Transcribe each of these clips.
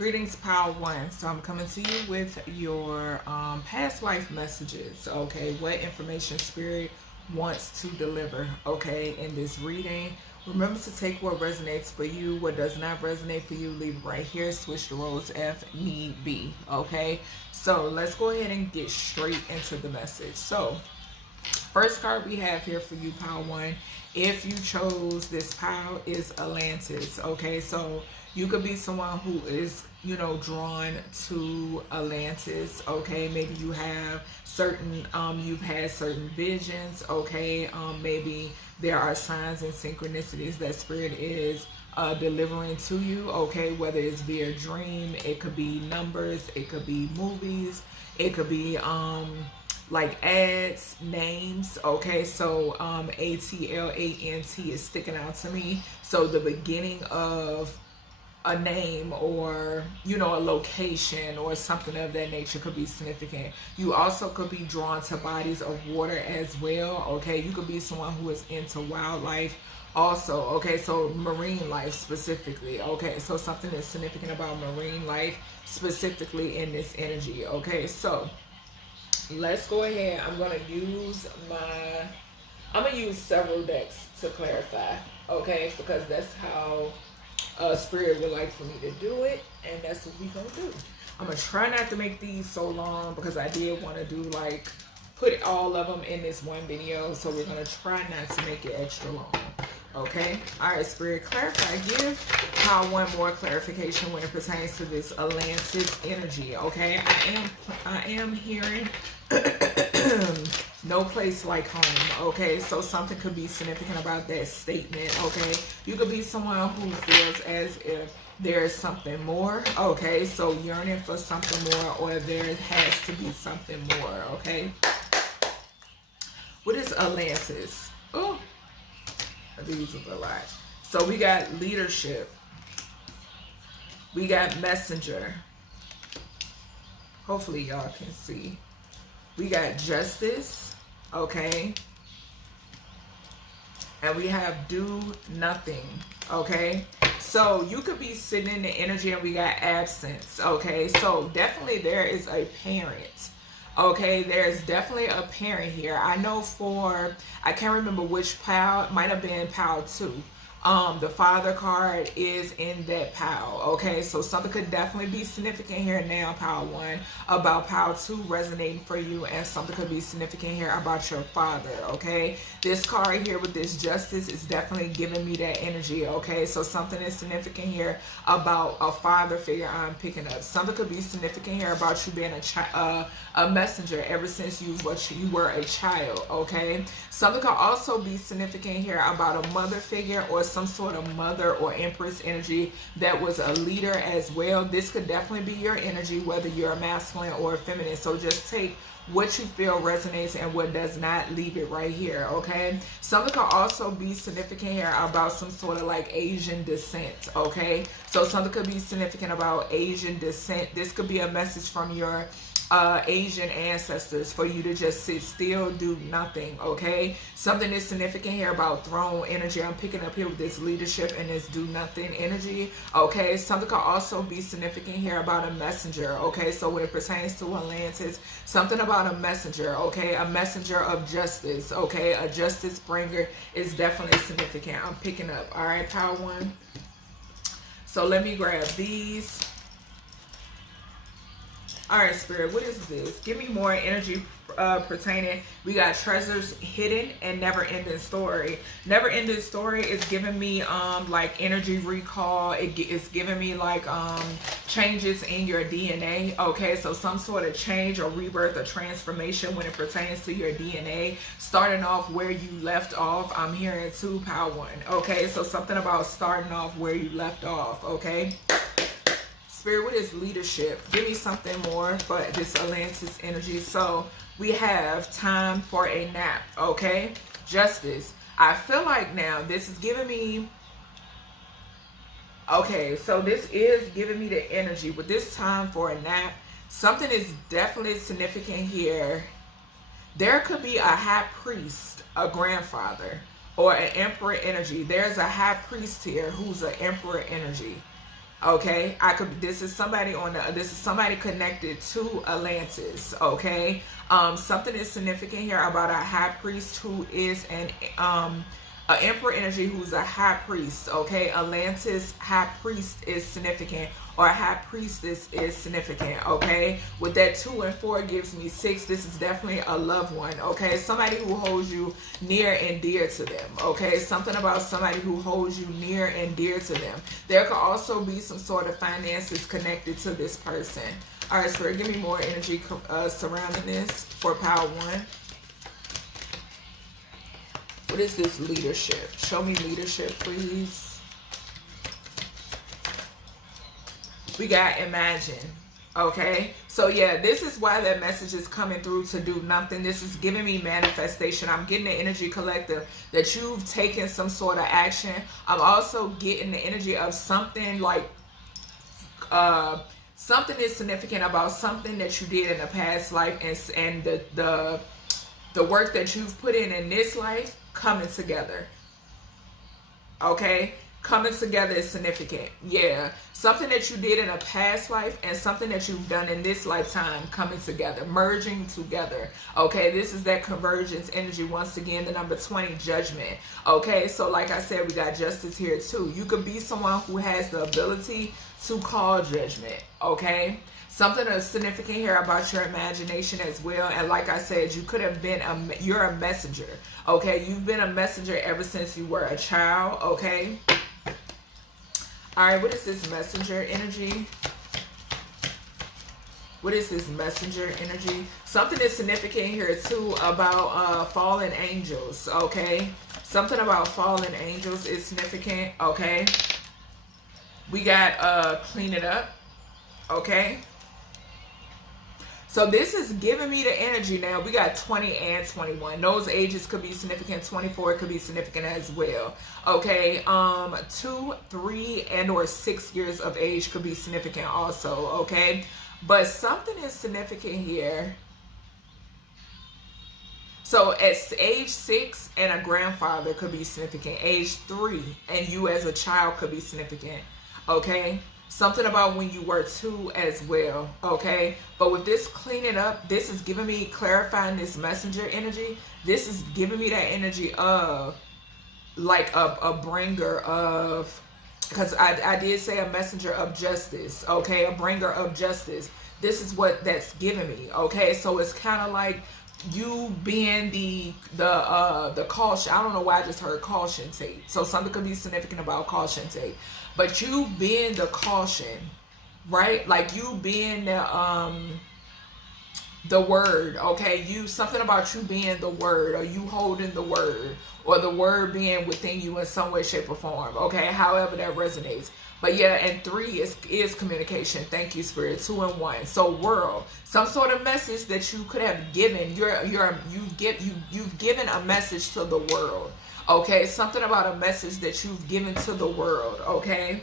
Greetings, Power One. So I'm coming to you with your past life messages. Okay, what information Spirit wants to deliver. Okay, in this reading, remember to take what resonates for you. What does not resonate for you, leave it right here. Switch the roles if need be. Okay, so let's go ahead and get straight into the message. So first card we have here for you, Power One, if you chose this pile, is Atlantis. Okay, so you could be someone who is, drawn to Atlantis. Okay, maybe you have certain, you've had certain visions. Okay, maybe there are signs and synchronicities that Spirit is delivering to you. Okay, whether it's via dream, it could be numbers, it could be movies, it could be like ads, names. Okay, so Atlant is sticking out to me. So the beginning of a name, or a location or something of that nature could be significant. You also could be drawn to bodies of water as well. Okay, you could be someone who is into wildlife also. Okay, so marine life specifically. Okay, so something that's significant about marine life specifically in this energy. Okay, so let's go ahead. I'm going to use several decks to clarify. Okay, because that's how Spirit would like for me to do it, and that's what we're gonna do. I'm gonna try not to make these so long because I did want to do put all of them in this one video, so we're gonna try not to make it extra long. Okay, all right, Spirit, clarify, give Power One more clarification when it pertains to this Atlantis energy. Okay, I am hearing no place like home. Okay, so something could be significant about that statement. Okay, you could be someone who feels as if there is something more. Okay, so yearning for something more, or there has to be something more. Okay, what is Atlantis? Oh, these are a lot. So we got leadership, we got messenger. Hopefully y'all can see. We got justice, okay, and we have do nothing. Okay, so you could be sitting in the energy, and we got absence. Okay, so definitely there is a parent. Okay, there's definitely a parent here. I know I can't remember which pile, it might have been pile 2. The father card is in that pile. Okay, so something could definitely be significant here now, Pile 1, about Pile 2 resonating for you, and something could be significant here about your father. Okay, this card here with this justice is definitely giving me that energy. Okay, so something is significant here about a father figure I'm picking up. Something could be significant here about you being a messenger ever since you were a child. Okay, something could also be significant here about a mother figure, or some sort of mother or empress energy that was a leader as well. This could definitely be your energy, whether you're a masculine or a feminine. So just take what you feel resonates and what does not, leave it right here. Okay, something could also be significant here about some sort of Asian descent. Okay, so something could be significant about Asian descent. This could be a message from your Asian ancestors for you to just sit still, do nothing. Okay, something is significant here about throne energy. I'm picking up here with this leadership and this do nothing energy. Okay, something could also be significant here about a messenger. Okay, so when it pertains to Atlantis, something about a messenger. Okay, a messenger of justice. Okay, a justice bringer is definitely significant. I'm picking up. All right, Power One, so let me grab these. All right, Spirit, what is this? Give me more energy pertaining. We got treasures hidden and never-ending story. Never-ending story is giving me energy recall. It's giving me changes in your DNA. Okay, so some sort of change or rebirth or transformation when it pertains to your DNA. Starting off where you left off. I'm hearing 2, Power 1. Okay, so something about starting off where you left off. Okay. Spirit, what is leadership? Give me something more for this Atlantis energy. So we have time for a nap. Okay, justice. I feel like now this is giving me, okay, so this is giving me the energy with this time for a nap. Something is definitely significant here. There could be a high priest, a grandfather, or an emperor energy. There's a high priest here who's an emperor energy. Okay, this is somebody this is somebody connected to Atlantis. Okay, something is significant here about a high priest who is an emperor energy, who's a high priest. Okay, Atlantis high priest is significant, or a high priestess is significant. Okay, with that 2 and 4 gives me 6. This is definitely a loved one. Okay, somebody who holds you near and dear to them. Okay, something about somebody who holds you near and dear to them. There could also be some sort of finances connected to this person. All right, Spirit, give me more energy surrounding this for Power 1. What is this leadership? Show me leadership, please. We got imagine. Okay, so yeah, this is why that message is coming through, to do nothing. This is giving me manifestation. I'm getting the energy collective that you've taken some sort of action. I'm also getting the energy of something like something is significant about something that you did in the past life, and the work that you've put in this life coming together. Okay, coming together is significant. Yeah, something that you did in a past life and something that you've done in this lifetime coming together, merging together. Okay, this is that convergence energy. Once again, the number 20, judgment. Okay, so like I said, we got justice here too. You could be someone who has the ability to call judgment. Okay, something that's significant here about your imagination as well. And like I said, you could have been you're a messenger. Okay, you've been a messenger ever since you were a child. Okay, all right, what is this messenger energy? What is this messenger energy? Something is significant here too about fallen angels. Okay, something about fallen angels is significant. Okay, we got clean it up. Okay, so this is giving me the energy now. We got 20 and 21. Those ages could be significant. 24 could be significant as well. Okay, 2, 3, and or 6 years of age could be significant also. Okay, but something is significant here. So at age 6 and a grandfather could be significant. Age 3 and you as a child could be significant. Okay, something about when you were 2 as well. Okay, but with this cleaning up, this is giving me, clarifying this messenger energy. This is giving me that energy of like a bringer of, because I did say a messenger of justice. Okay, a bringer of justice. This is what that's giving me. Okay, so it's kind of like you being the caution. I don't know why I just heard caution tape. So something could be significant about caution tape. But you being the caution, right? Like you being the word, okay? You, something about you being the word, or you holding the word, or the word being within you in some way, shape, or form, okay? However that resonates. But yeah, and 3 is communication. Thank you, Spirit. 2 and 1. So world, some sort of message that you could have given. You've given a message to the world. Okay, something about a message that you've given to the world. Okay.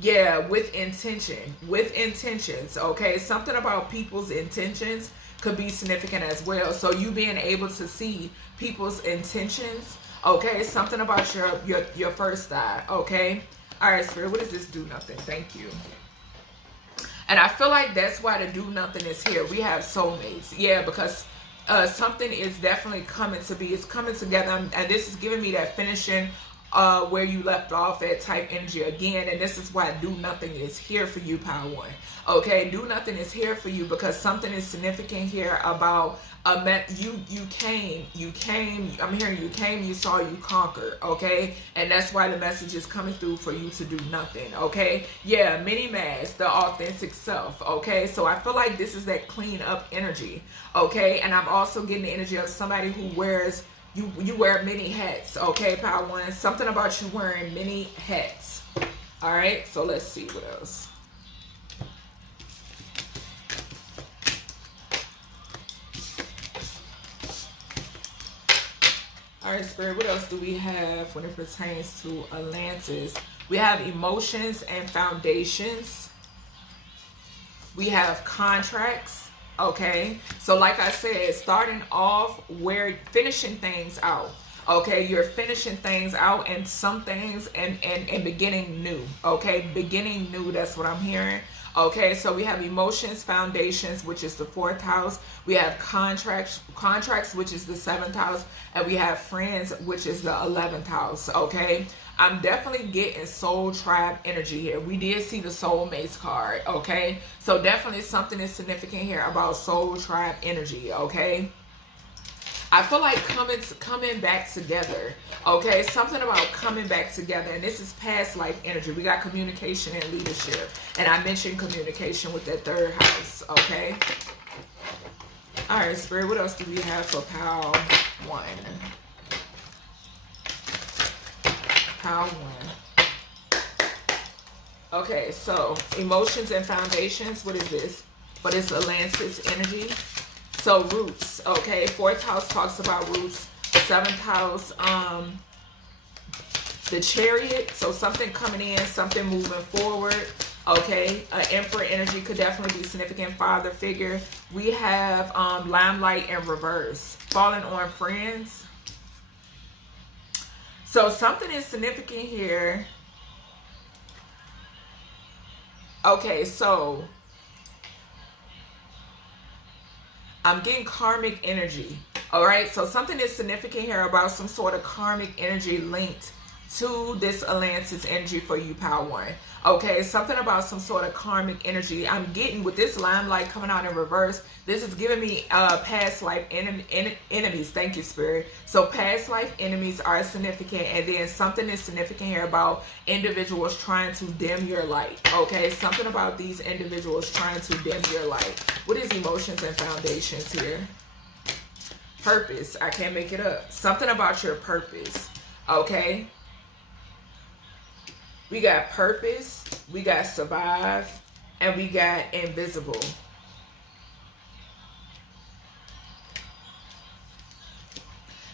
Yeah, with intention, with intentions. Okay, something about people's intentions could be significant as well. So you being able to see people's intentions. Okay, something about your first eye. Okay. All right, Spirit, what does this do nothing? Thank you. And I feel like that's why the do nothing is here. We have soulmates. Yeah, because something is definitely coming to be. It's coming together. And this is giving me that finishing where you left off at type energy again. And this is why do nothing is here for you, Power 1. Okay, do nothing is here for you because something is significant here about you came, I'm hearing you came, you saw, you conquered. Okay, and that's why the message is coming through for you to do nothing. Okay, yeah, mini mask, the authentic self. Okay, so I feel like this is that clean up energy. Okay, and I'm also getting the energy of somebody who wears, you wear many hats. Okay, Power 1, something about you wearing many hats. All right, so let's see what else. All right, Spirit, what else do we have when it pertains to Atlantis? We have emotions and foundations. We have contracts. Okay, so like I said, starting off where finishing things out. Okay, you're finishing things out and some things and beginning new. Okay, beginning new, that's what I'm hearing. Okay, so we have emotions, foundations, which is the 4th house. We have contracts, which is the 7th house, and we have friends, which is the 11th house. Okay, I'm definitely getting soul tribe energy here. We did see the soulmates card. Okay, so definitely something is significant here about soul tribe energy. Okay, I feel like coming back together. Okay, something about coming back together, and this is past life energy. We got communication and leadership, and I mentioned communication with that 3rd house. Okay. All right, Spirit. What else do we have for Pile 1? Pile 1. Okay, so emotions and foundations. What is this? What is Atlantis energy? So roots, okay. 4th house talks about roots. 7th house, the Chariot. So something coming in, something moving forward. Okay, Emperor energy could definitely be significant. Father figure. We have Limelight in reverse. Falling on friends. So something is significant here. Okay, so I'm getting karmic energy. All right, so something is significant here about some sort of karmic energy linked to this Atlantis energy for you, Pile 1. Okay, something about some sort of karmic energy. I'm getting with this limelight coming out in reverse. This is giving me past life enemies. Thank you, Spirit. So past life enemies are significant, and then something is significant here about individuals trying to dim your light. Okay, something about these individuals trying to dim your light. What is emotions and foundations here? Purpose. I can't make it up. Something about your purpose. Okay. We got purpose, we got survive, and we got invisible.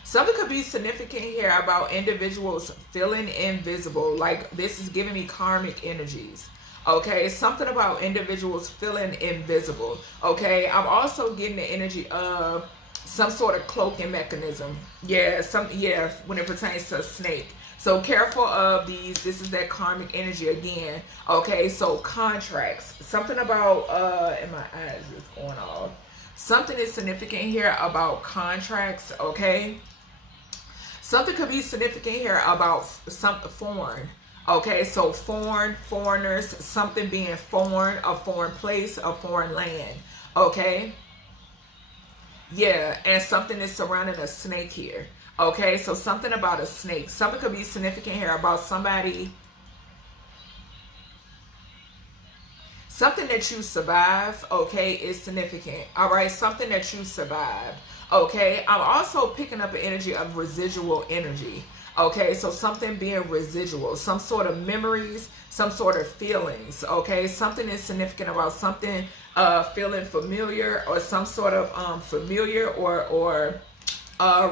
Something could be significant here about individuals feeling invisible. Like this is giving me karmic energies. Okay, something about individuals feeling invisible. Okay, I'm also getting the energy of some sort of cloaking mechanism. Yeah, when it pertains to a snake. So careful of these. This is that karmic energy again. Okay, so contracts. Something about and my eyes is going off. Something is significant here about contracts. Okay, something could be significant here about something foreign. Okay, so foreigners, something being foreign, a foreign place, a foreign land. Okay, yeah, and something is surrounding a snake here. Okay, so something about a snake. Something could be significant here about somebody. Something that you survive, okay, is significant. All right, something that you survived. Okay, I'm also picking up an energy of residual energy. Okay, so something being residual, some sort of memories, some sort of feelings. Okay, something is significant about something feeling familiar, or some sort of familiar or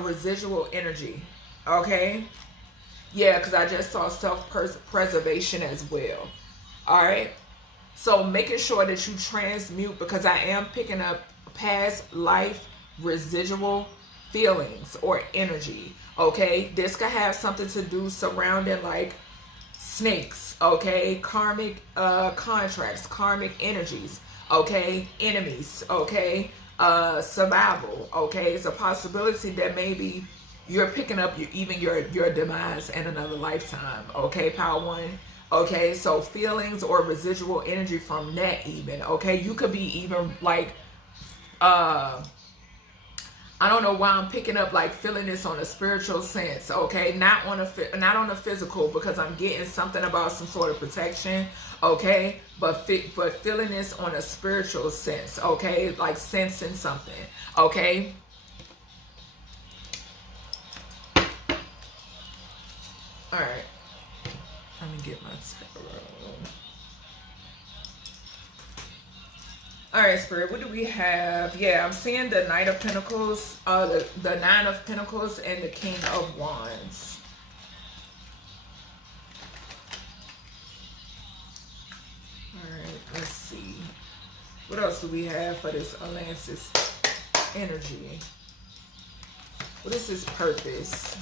residual energy. Okay, yeah, because I just saw self-preservation as well. All right, so making sure that you transmute, because I am picking up past life residual feelings or energy. Okay, this could have something to do surrounding like snakes. Okay, karmic contracts, karmic energies. Okay, enemies. Okay, survival. Okay, it's a possibility that maybe you're picking up your demise in another lifetime. Okay, Power 1. Okay, so feelings or residual energy from that even. Okay, you could be even like I don't know why I'm picking up like feeling this on a spiritual sense. Okay, not on a physical, because I'm getting something about some sort of protection. Okay, but feeling this on a spiritual sense. Okay, like sensing something. Okay. All right. Let me get my tarot. All right, Spirit, what do we have? Yeah, I'm seeing the Knight of Pentacles, the Nine of Pentacles, and the King of Wands. All right, let's see. What else do we have for this Atlantis energy? What is his purpose?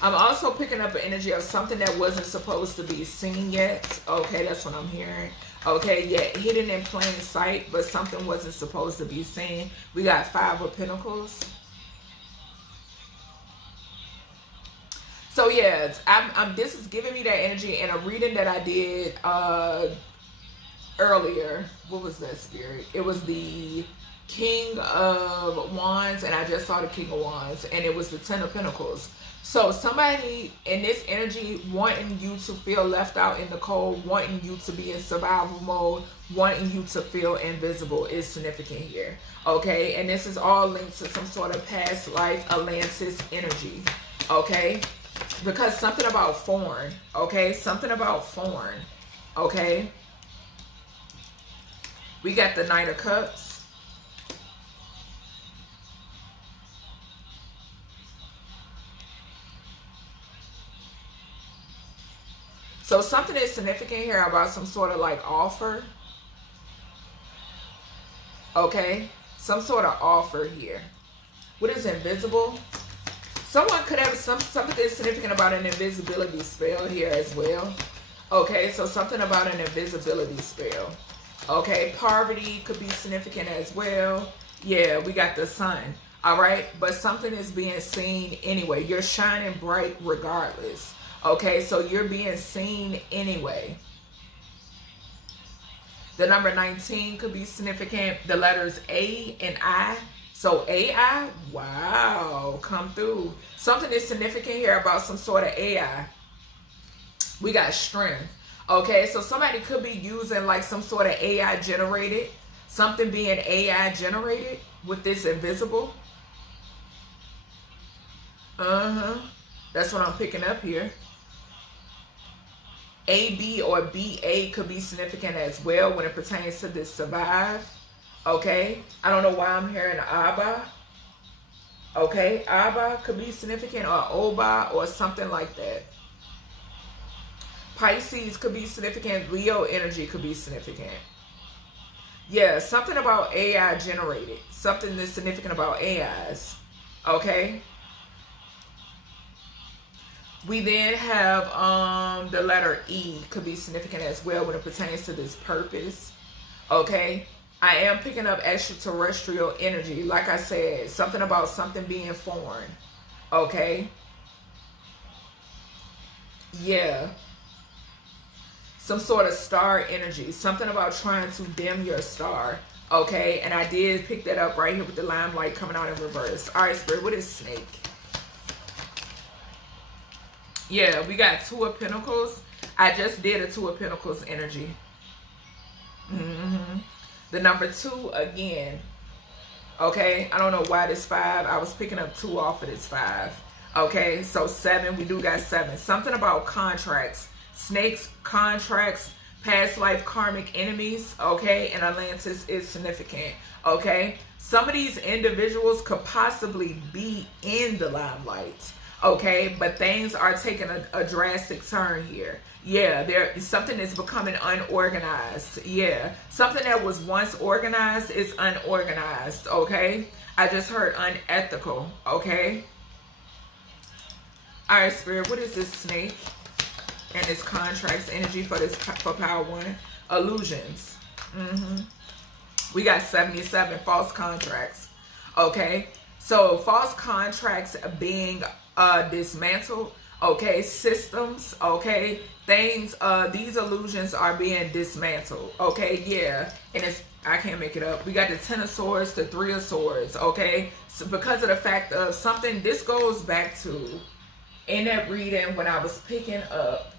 I'm also picking up an energy of something that wasn't supposed to be seen yet. Okay, that's what I'm hearing. Okay, yet hidden in plain sight, but something wasn't supposed to be seen. We got 5 of Pentacles. So yeah, this is giving me that energy in a reading that I did earlier. What was that, Spirit? It was the King of Wands, and I just saw the King of Wands, and it was the 10 of Pentacles. So somebody in this energy wanting you to feel left out in the cold, wanting you to be in survival mode, wanting you to feel invisible is significant here. Okay, and this is all linked to some sort of past life Atlantis energy. Okay, because something about foreign. Okay, something about foreign. Okay, we got the Knight of Cups. So something is significant here about some sort of like offer. Okay, some sort of offer here. What is invisible? Someone could have something that's significant about an invisibility spell here as well. Okay, so something about an invisibility spell. Okay, poverty could be significant as well. Yeah, we got the sun. All right, but something is being seen anyway. You're shining bright regardless. Okay, so you're being seen anyway. The number 19 could be significant. The letters A and I. So AI, wow, come through. Something is significant here about some sort of AI. We got strength. Okay, so somebody could be using like some sort of AI generated. Something being AI generated with this invisible. That's what I'm picking up here. AB or BA could be significant as well when it pertains to this survive. Okay, I don't know why I'm hearing Abba. Okay, Abba could be significant, or Oba, or something like that. Pisces could be significant. Leo energy could be significant. Yeah, something about AI generated. Something that's significant about AIs. Okay. We then have the letter E could be significant as well when it pertains to this purpose. Okay. I am picking up extraterrestrial energy. Like I said, something about something being foreign. Okay. Yeah. Some sort of star energy. Something about trying to dim your star. Okay. And I did pick that up right here with the limelight coming out in reverse. All right, Spirit, what is snake? Yeah, we got 2 of Pentacles. I just did a 2 of Pentacles energy. The number 2 again. Okay, I don't know why this 5. I was picking up 2 off of this 5. Okay, so 7. We do got 7. Something about contracts. Snakes, contracts, past life karmic enemies. Okay, and Atlantis is significant. Okay, some of these individuals could possibly be in the limelight. Okay, but things are taking a drastic turn here. Yeah, there something is becoming unorganized. Yeah, something that was once organized is unorganized. Okay, I just heard unethical. Okay. All right, Spirit, what is this snake and this contracts energy for this for power 1? Illusions. We got 77 false contracts. Okay, so false contracts being dismantled. Okay, systems. Okay, things. These illusions are being dismantled. Okay, yeah, and it's, I can't make it up. We got the 10 of Swords, the 3 of Swords. Okay, so because of the fact of something, this goes back to in that reading when I was picking up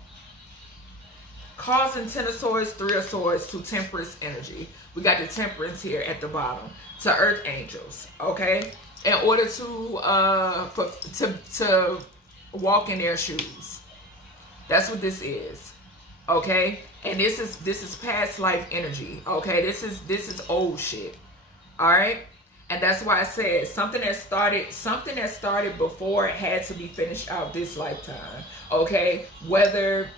causing 10 of Swords, 3 of Swords to Temperance energy. We got the Temperance here at the bottom to Earth Angels. Okay, in order to walk in their shoes. That's what this is. Okay, and this is past life energy. Okay, this is old shit. All right, and that's why I said something that started before it had to be finished out this lifetime. Okay, whether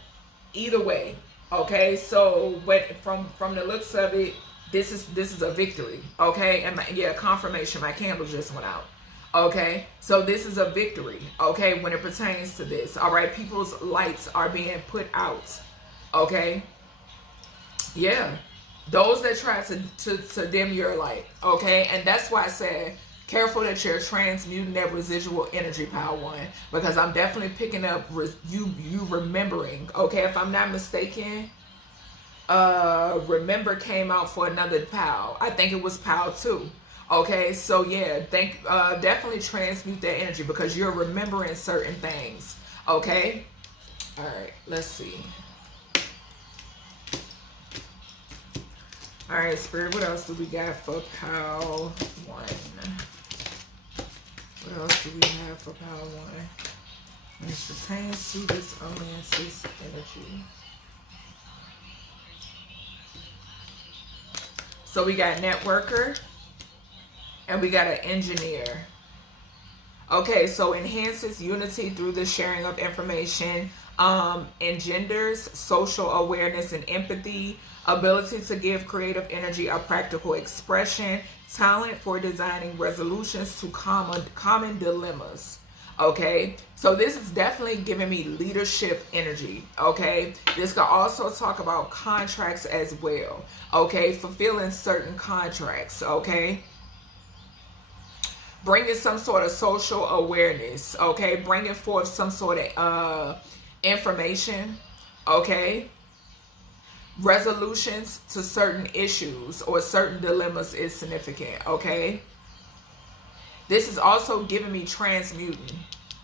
either way. Okay, so from the looks of it, this is a victory. Okay, and yeah, confirmation. My candle just went out. Okay, so this is a victory, okay, when it pertains to this. All right, people's lights are being put out. Okay, yeah, those that try to dim your light. Okay, and that's why I said careful that you're transmuting that residual energy, power one, because I'm definitely picking up you remembering. Okay, if I'm not mistaken, remember came out for another POW. I think it was POW 2. Okay, so yeah, definitely transmute that energy because you're remembering certain things. Okay, all right, let's see. All right, Spirit, what else do we got for POW 1? What else do we have for POW 1? It pertains to this Atlantis energy. So we got networker and we got an engineer. Okay, so enhances unity through the sharing of information, engenders social awareness and empathy, ability to give creative energy a practical expression, talent for designing resolutions to common dilemmas. Okay, so this is definitely giving me leadership energy. Okay, this could also talk about contracts as well. Okay, fulfilling certain contracts. Okay, bringing some sort of social awareness. Okay, bringing forth some sort of information. Okay, resolutions to certain issues or certain dilemmas is significant. Okay, this is also giving me transmuting.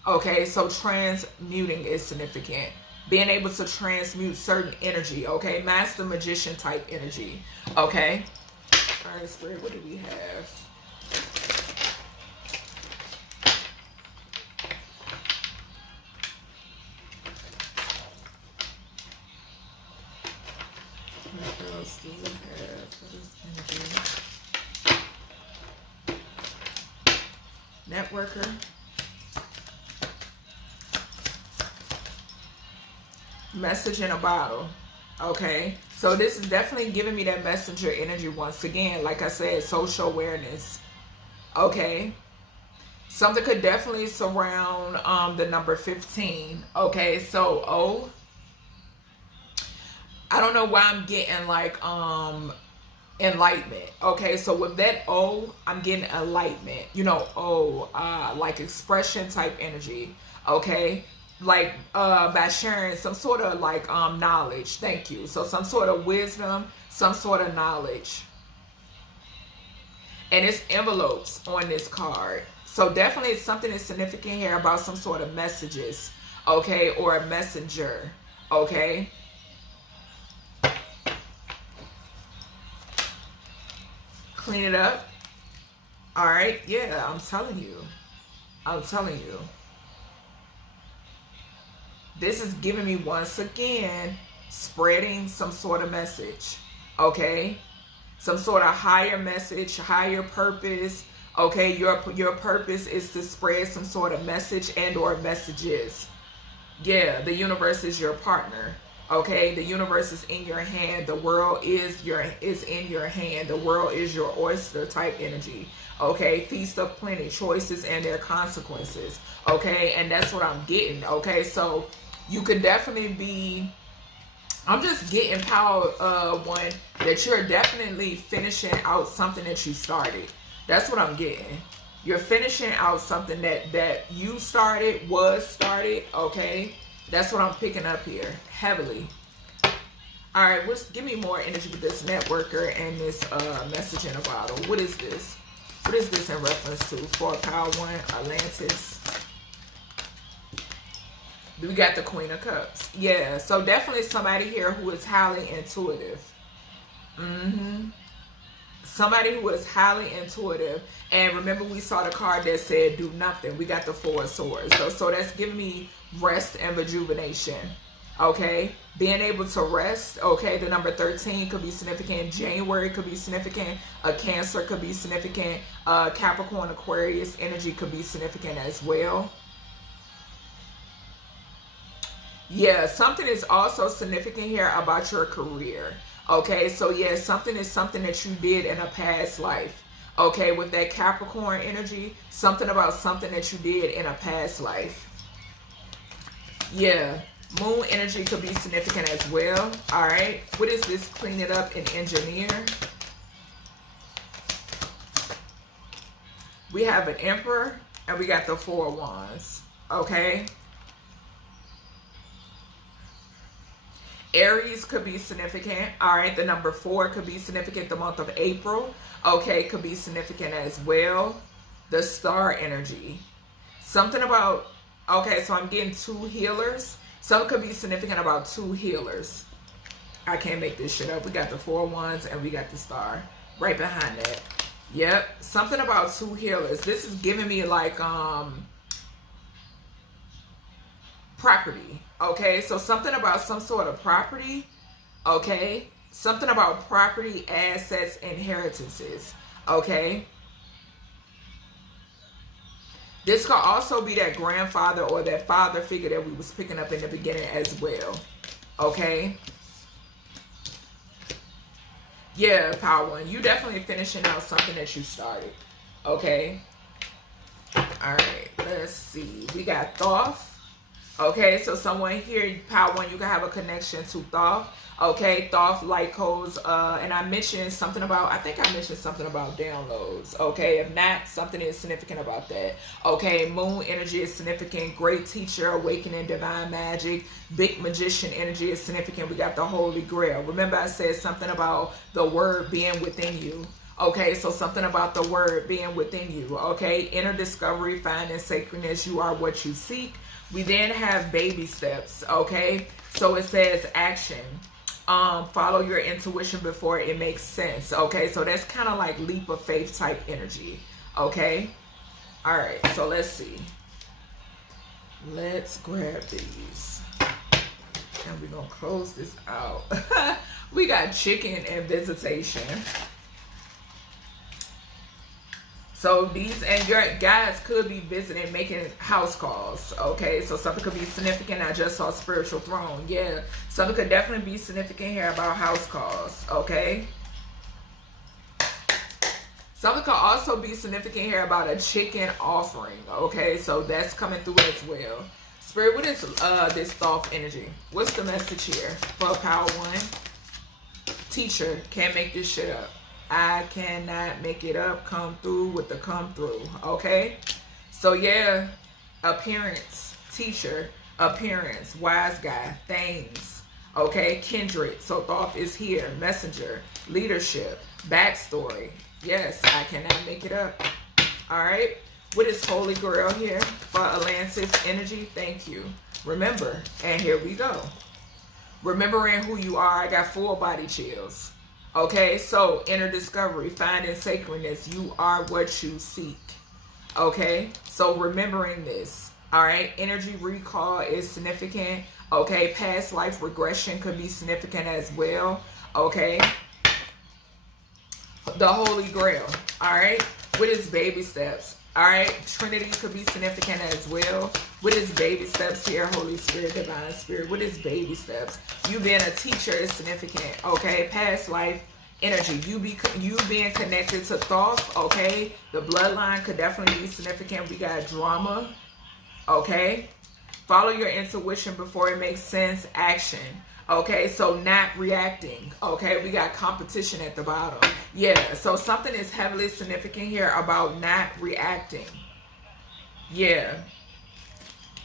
Okay, so transmuting is significant. Being able to transmute certain energy. Okay, master magician type energy. Okay, all right, Spirit, what do we have? What else do we have for this energy? Networker. Message in a bottle. Okay, so this is definitely giving me that messenger energy once again. Like I said, social awareness. Okay, something could definitely surround the number 15. Okay, so O, I don't know why I'm getting like enlightenment. Okay, so with that O, I'm getting enlightenment. You know, O, like expression type energy. Okay, like by sharing some sort of like knowledge. Thank you. So some sort of wisdom, some sort of knowledge. And it's envelopes on this card. So definitely something is significant here about some sort of messages. Okay, or a messenger. Okay. Clean it up. All right, yeah, I'm telling you. This is giving me once again spreading some sort of message. Okay, some sort of higher message, higher purpose. Okay, your purpose is to spread some sort of message and or messages. Yeah, the universe is your partner. Okay, the universe is in your hand. The world is in your hand. The world is your oyster type energy. Okay, feast of plenty, choices and their consequences. Okay, and that's what I'm getting. Okay, so you could definitely be, I'm just getting power one, that you're definitely finishing out something that you started. That's what I'm getting. You're finishing out something that you started, was started. Okay, that's what I'm picking up here heavily. All right, give me more energy with this networker and this message in a bottle. What is this? What is this in reference to? For POW 1, Atlantis. We got the Queen of Cups. Yeah, so definitely somebody here who is highly intuitive. Somebody who is highly intuitive. And remember, we saw the card that said do nothing. We got the Four of Swords. So that's giving me rest and rejuvenation. Okay, being able to rest. Okay, the number 13 could be significant. January could be significant. A Cancer could be significant. Capricorn, Aquarius energy could be significant as well. Yeah, something is also significant here about your career. Okay, so yeah, something is something that you did in a past life. Okay, with that Capricorn energy, something about something that you did in a past life. Yeah, moon energy could be significant as well. All right, what is this? Clean it up and engineer. We have an Emperor and we got the Four of Wands. Okay. Aries could be significant. All right, the number 4 could be significant. The month of April, okay, could be significant as well. The Star energy. Something about, okay, so I'm getting 2 healers. Something could be significant about 2 healers. I can't make this shit up. We got the 4 of Wands and we got the Star right behind that. Yep, something about 2 healers. This is giving me like property. Okay, so something about some sort of property. Okay, something about property, assets, inheritances. Okay, this could also be that grandfather or that father figure that we was picking up in the beginning as well. Okay. Yeah, Power One, you definitely finishing out something that you started. Okay. All right, let's see. We got Thoth. Okay, so someone here, Power One, you can have a connection to Thoth. Okay, Thoth light codes. And I mentioned something about, I think I mentioned something about downloads. Okay, if not, something is significant about that. Okay, moon energy is significant. Great teacher, awakening, divine magic. Big magician energy is significant. We got the Holy Grail. Remember I said something about the word being within you. Okay, so something about the word being within you. Okay, inner discovery, finding sacredness. You are what you seek. We then have baby steps. Okay, so it says action. Follow your intuition before it makes sense. Okay, so that's kind of like leap of faith type energy. Okay, all right, so let's see. Let's grab these and we're gonna close this out. We got chicken and visitation. So these, and your guys could be visiting, making house calls. Okay, so something could be significant. I just saw spiritual throne. Yeah, something could definitely be significant here about house calls. Okay, something could also be significant here about a chicken offering. Okay, so that's coming through as well. Spirit, what is this Thoth energy? What's the message here for Power One? Teacher, can't make this shit up. I cannot make it up. Come through with the come through. Okay, so yeah, appearance, teacher, appearance, wise guy, things. Okay, kindred, so Thoth is here. Messenger, leadership, backstory. Yes, I cannot make it up. All right, what is Holy Grail here for Atlantis energy? Thank you. Remember, and here we go. Remembering who you are. I got full body chills. Okay, so inner discovery, finding sacredness. You are what you seek. Okay, so remembering this. All right, energy recall is significant. Okay, past life regression could be significant as well. Okay, the Holy Grail. All right, what is baby steps? All right, Trinity could be significant as well. What is baby steps here? Holy Spirit, Divine Spirit. What is baby steps? You being a teacher is significant. Okay, past life energy. You being connected to Thoth. Okay, the bloodline could definitely be significant. We got drama. Okay, follow your intuition before it makes sense. Action. Okay, so not reacting. Okay, we got competition at the bottom. Yeah, so something is heavily significant here about not reacting. Yeah,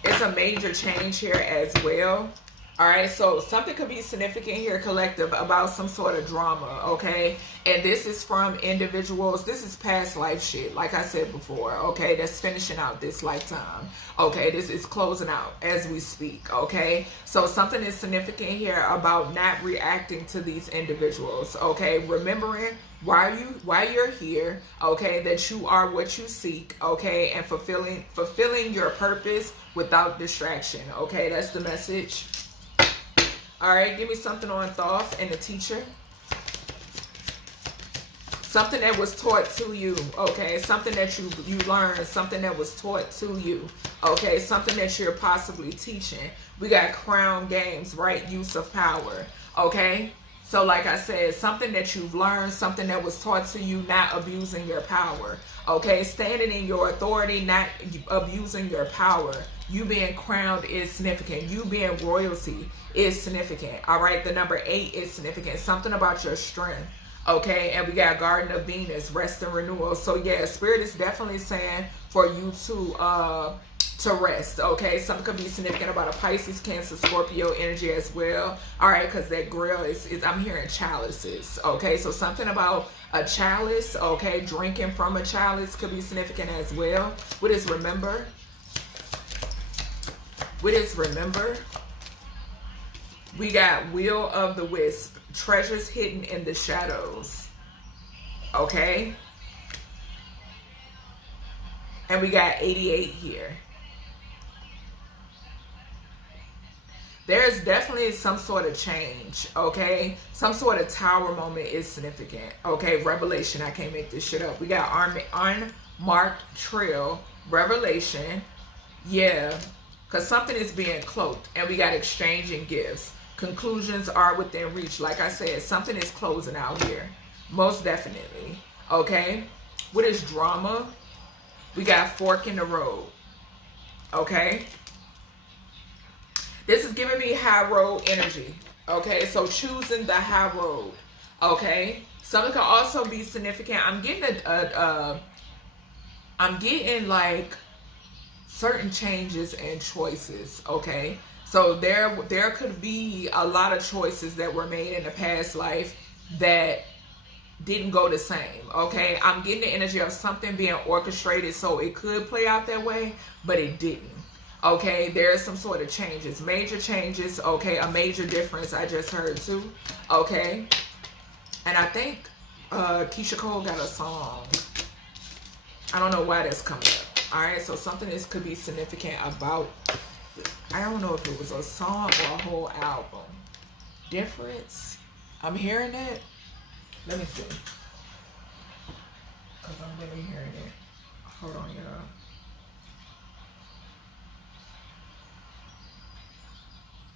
it's a major change here as well. All right, so something could be significant here, collective, about some sort of drama, okay? And this is from individuals. This is past life shit, like I said before, okay? That's finishing out this lifetime, okay? This is closing out as we speak, okay? So something is significant here about not reacting to these individuals, okay? Remembering why you're here, okay? That you are what you seek, okay? And fulfilling your purpose without distraction, okay? That's the message. All right, give me something on Thoth and the teacher. Something that was taught to you, okay? Something that you learned, something that was taught to you, okay? Something that you're possibly teaching. We got crown games, right? Use of power, okay? So like I said, something that you've learned, something that was taught to you, not abusing your power. Okay, standing in your authority, not abusing your power. You being crowned is significant. You being royalty is significant. All right, the number 8 is significant. Something about your strength. Okay, and we got Garden of Venus, rest and renewal. So yeah, Spirit is definitely saying for you to rest. Okay, something could be significant about a Pisces, Cancer, Scorpio energy as well. All right, because that grill is I'm hearing chalices. Okay, so something about a chalice. Okay, drinking from a chalice could be significant as well. What is remember? What is remember? We got Wheel of the Wisp, treasures hidden in the shadows. Okay, and we got 88 here. There's definitely some sort of change, okay? Some sort of tower moment is significant, okay? Revelation, I can't make this shit up. We got unmarked trail, revelation, yeah, because something is being cloaked, and we got exchanging gifts. Conclusions are within reach. Like I said, something is closing out here, most definitely, okay? What is drama? We got fork in the road, okay? This is giving me high road energy. Okay, so choosing the high road. Okay, something could also be significant. I'm getting like certain changes and choices. Okay, so there could be a lot of choices that were made in the past life that didn't go the same. Okay, I'm getting the energy of something being orchestrated, so it could play out that way, but it didn't. Okay, there's some sort of changes, major changes. Okay, a major difference I just heard too. Okay, and I think Keisha Cole got a song. I don't know why that's coming up. All right, so something this could be significant about. I don't know if it was a song or a whole album. Difference. I'm hearing it. Let me see, because I'm really hearing it. Hold on, y'all.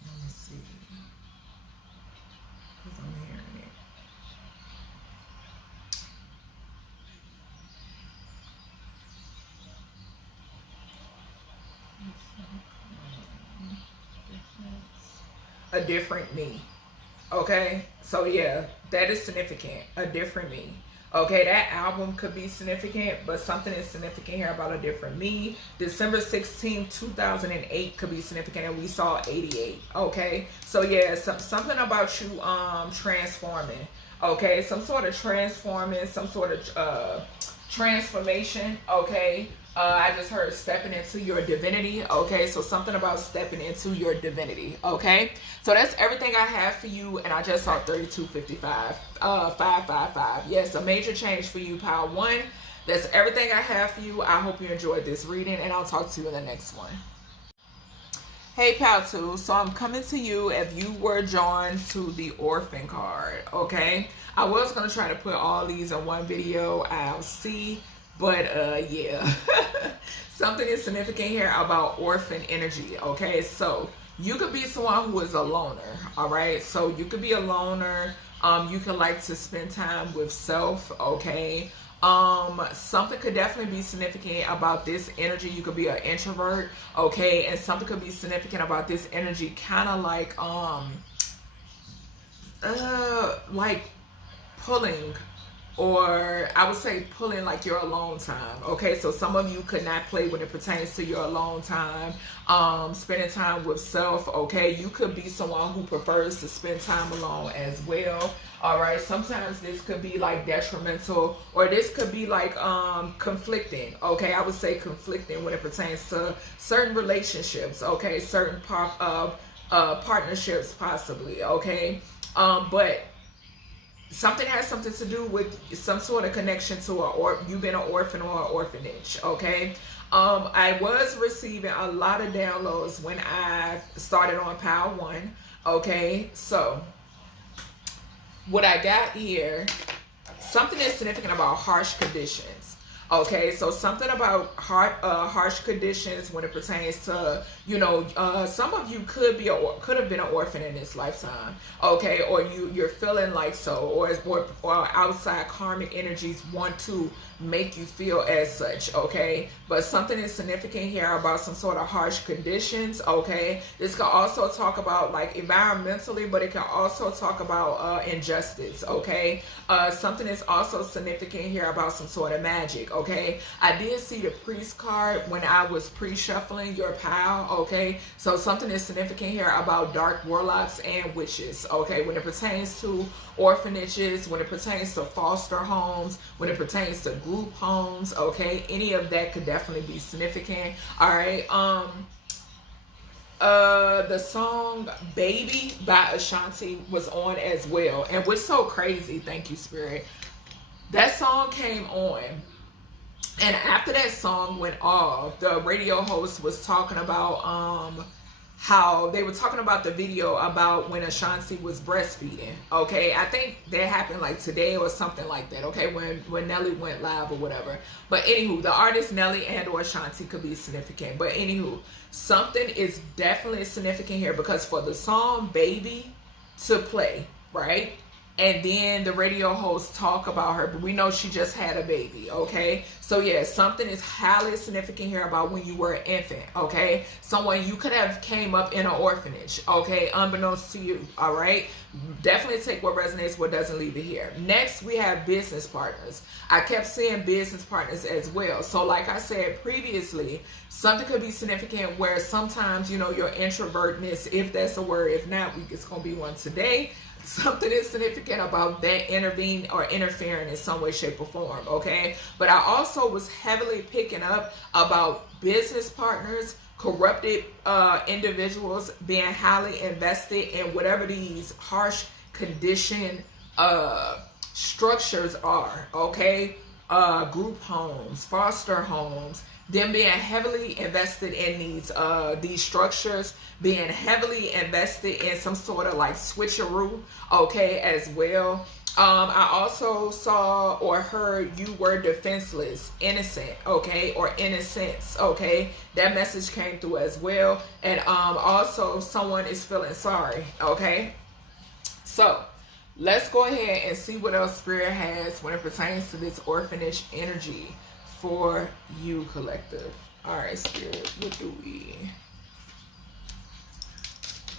Let me see, because I'm hearing it. A different me. Okay, so yeah, that is significant. A different me. Okay, that album could be significant, but something is significant here about a different me. December 16, 2008 could be significant, and we saw 88. Okay, so yeah, something about you transforming. Okay, some sort of transforming, some sort of transformation. Okay, I just heard stepping into your divinity. Okay, so something about stepping into your divinity. Okay, so that's everything I have for you, and I just saw 3255 555. Yes, a major change for you, Pile 1. That's everything I have for you. I hope you enjoyed this reading, and I'll talk to you in the next one. Hey, Pal 2, so I'm coming to you if you were drawn to the Orphan card. Okay, I was going to try to put all these in one video. I'll see. But yeah, something is significant here about orphan energy. Okay, so you could be someone who is a loner. All right, so you could be a loner. You could like to spend time with self. Okay, something could definitely be significant about this energy. You could be an introvert. Okay, and something could be significant about this energy, kind of like pulling, or I would say pulling like your alone time. Okay, so some of you could not play when it pertains to your alone time, spending time with self. Okay, you could be someone who prefers to spend time alone as well. All right, sometimes this could be like detrimental, or this could be like conflicting. Okay, I would say conflicting when it pertains to certain relationships. Okay, certain partnerships possibly. Okay, but something has something to do with some sort of connection to you've been an orphan or an orphanage. Okay, I was receiving a lot of downloads when I started on Pile 1. Okay, so what I got here, something is significant about harsh conditions. Okay, so something about harsh conditions when it pertains to, some of you could have been an orphan in this lifetime. Okay, or you're feeling like so, or outside karmic energies want to make you feel as such. Okay, but something is significant here about some sort of harsh conditions. Okay, this can also talk about like environmentally, but it can also talk about injustice. Okay, something is also significant here about some sort of magic. Okay, I did see the priest card when I was pre-shuffling your pile. Okay, so something is significant here about dark warlocks and witches. Okay, when it pertains to orphanages, when it pertains to foster homes, when it pertains to group homes, okay, any of that could definitely be significant. All right, the song Baby by Ashanti was on as well, and what's so crazy, thank you Spirit, that song came on, and after that song went off, the radio host was talking about how they were talking about the video about when Ashanti was breastfeeding. Okay, I think that happened like today or something like that. Okay, when Nelly went live or whatever. But anywho, the artist Nelly and or Ashanti could be significant. But anywho, something is definitely significant here, because for the song Baby to play, right? And then the radio host talk about her, but we know she just had a baby. Okay, so yeah, something is highly significant here about when you were an infant. Okay, someone you could have came up in an orphanage. Okay, unbeknownst to you. All right, definitely take what resonates, what doesn't, leave it here. Next, we have business partners. I kept seeing business partners as well. So like I said previously, something could be significant where sometimes, your introvertness, if that's a word, if not, it's going to be one today. Something is significant about that intervening or interfering in some way, shape, or form. Okay, but I also was heavily picking up about business partners, corrupted individuals being highly invested in whatever these harsh condition structures are. Okay, group homes, foster homes, them being heavily invested in these structures, being heavily invested in some sort of like switcheroo, okay, as well. I also saw or heard you were defenseless, innocent, okay, or innocence, okay. That message came through as well. And also someone is feeling sorry, okay. So let's go ahead and see what else Spirit has when it pertains to this orphanage energy for you, collective. All right, Spirit, what do we?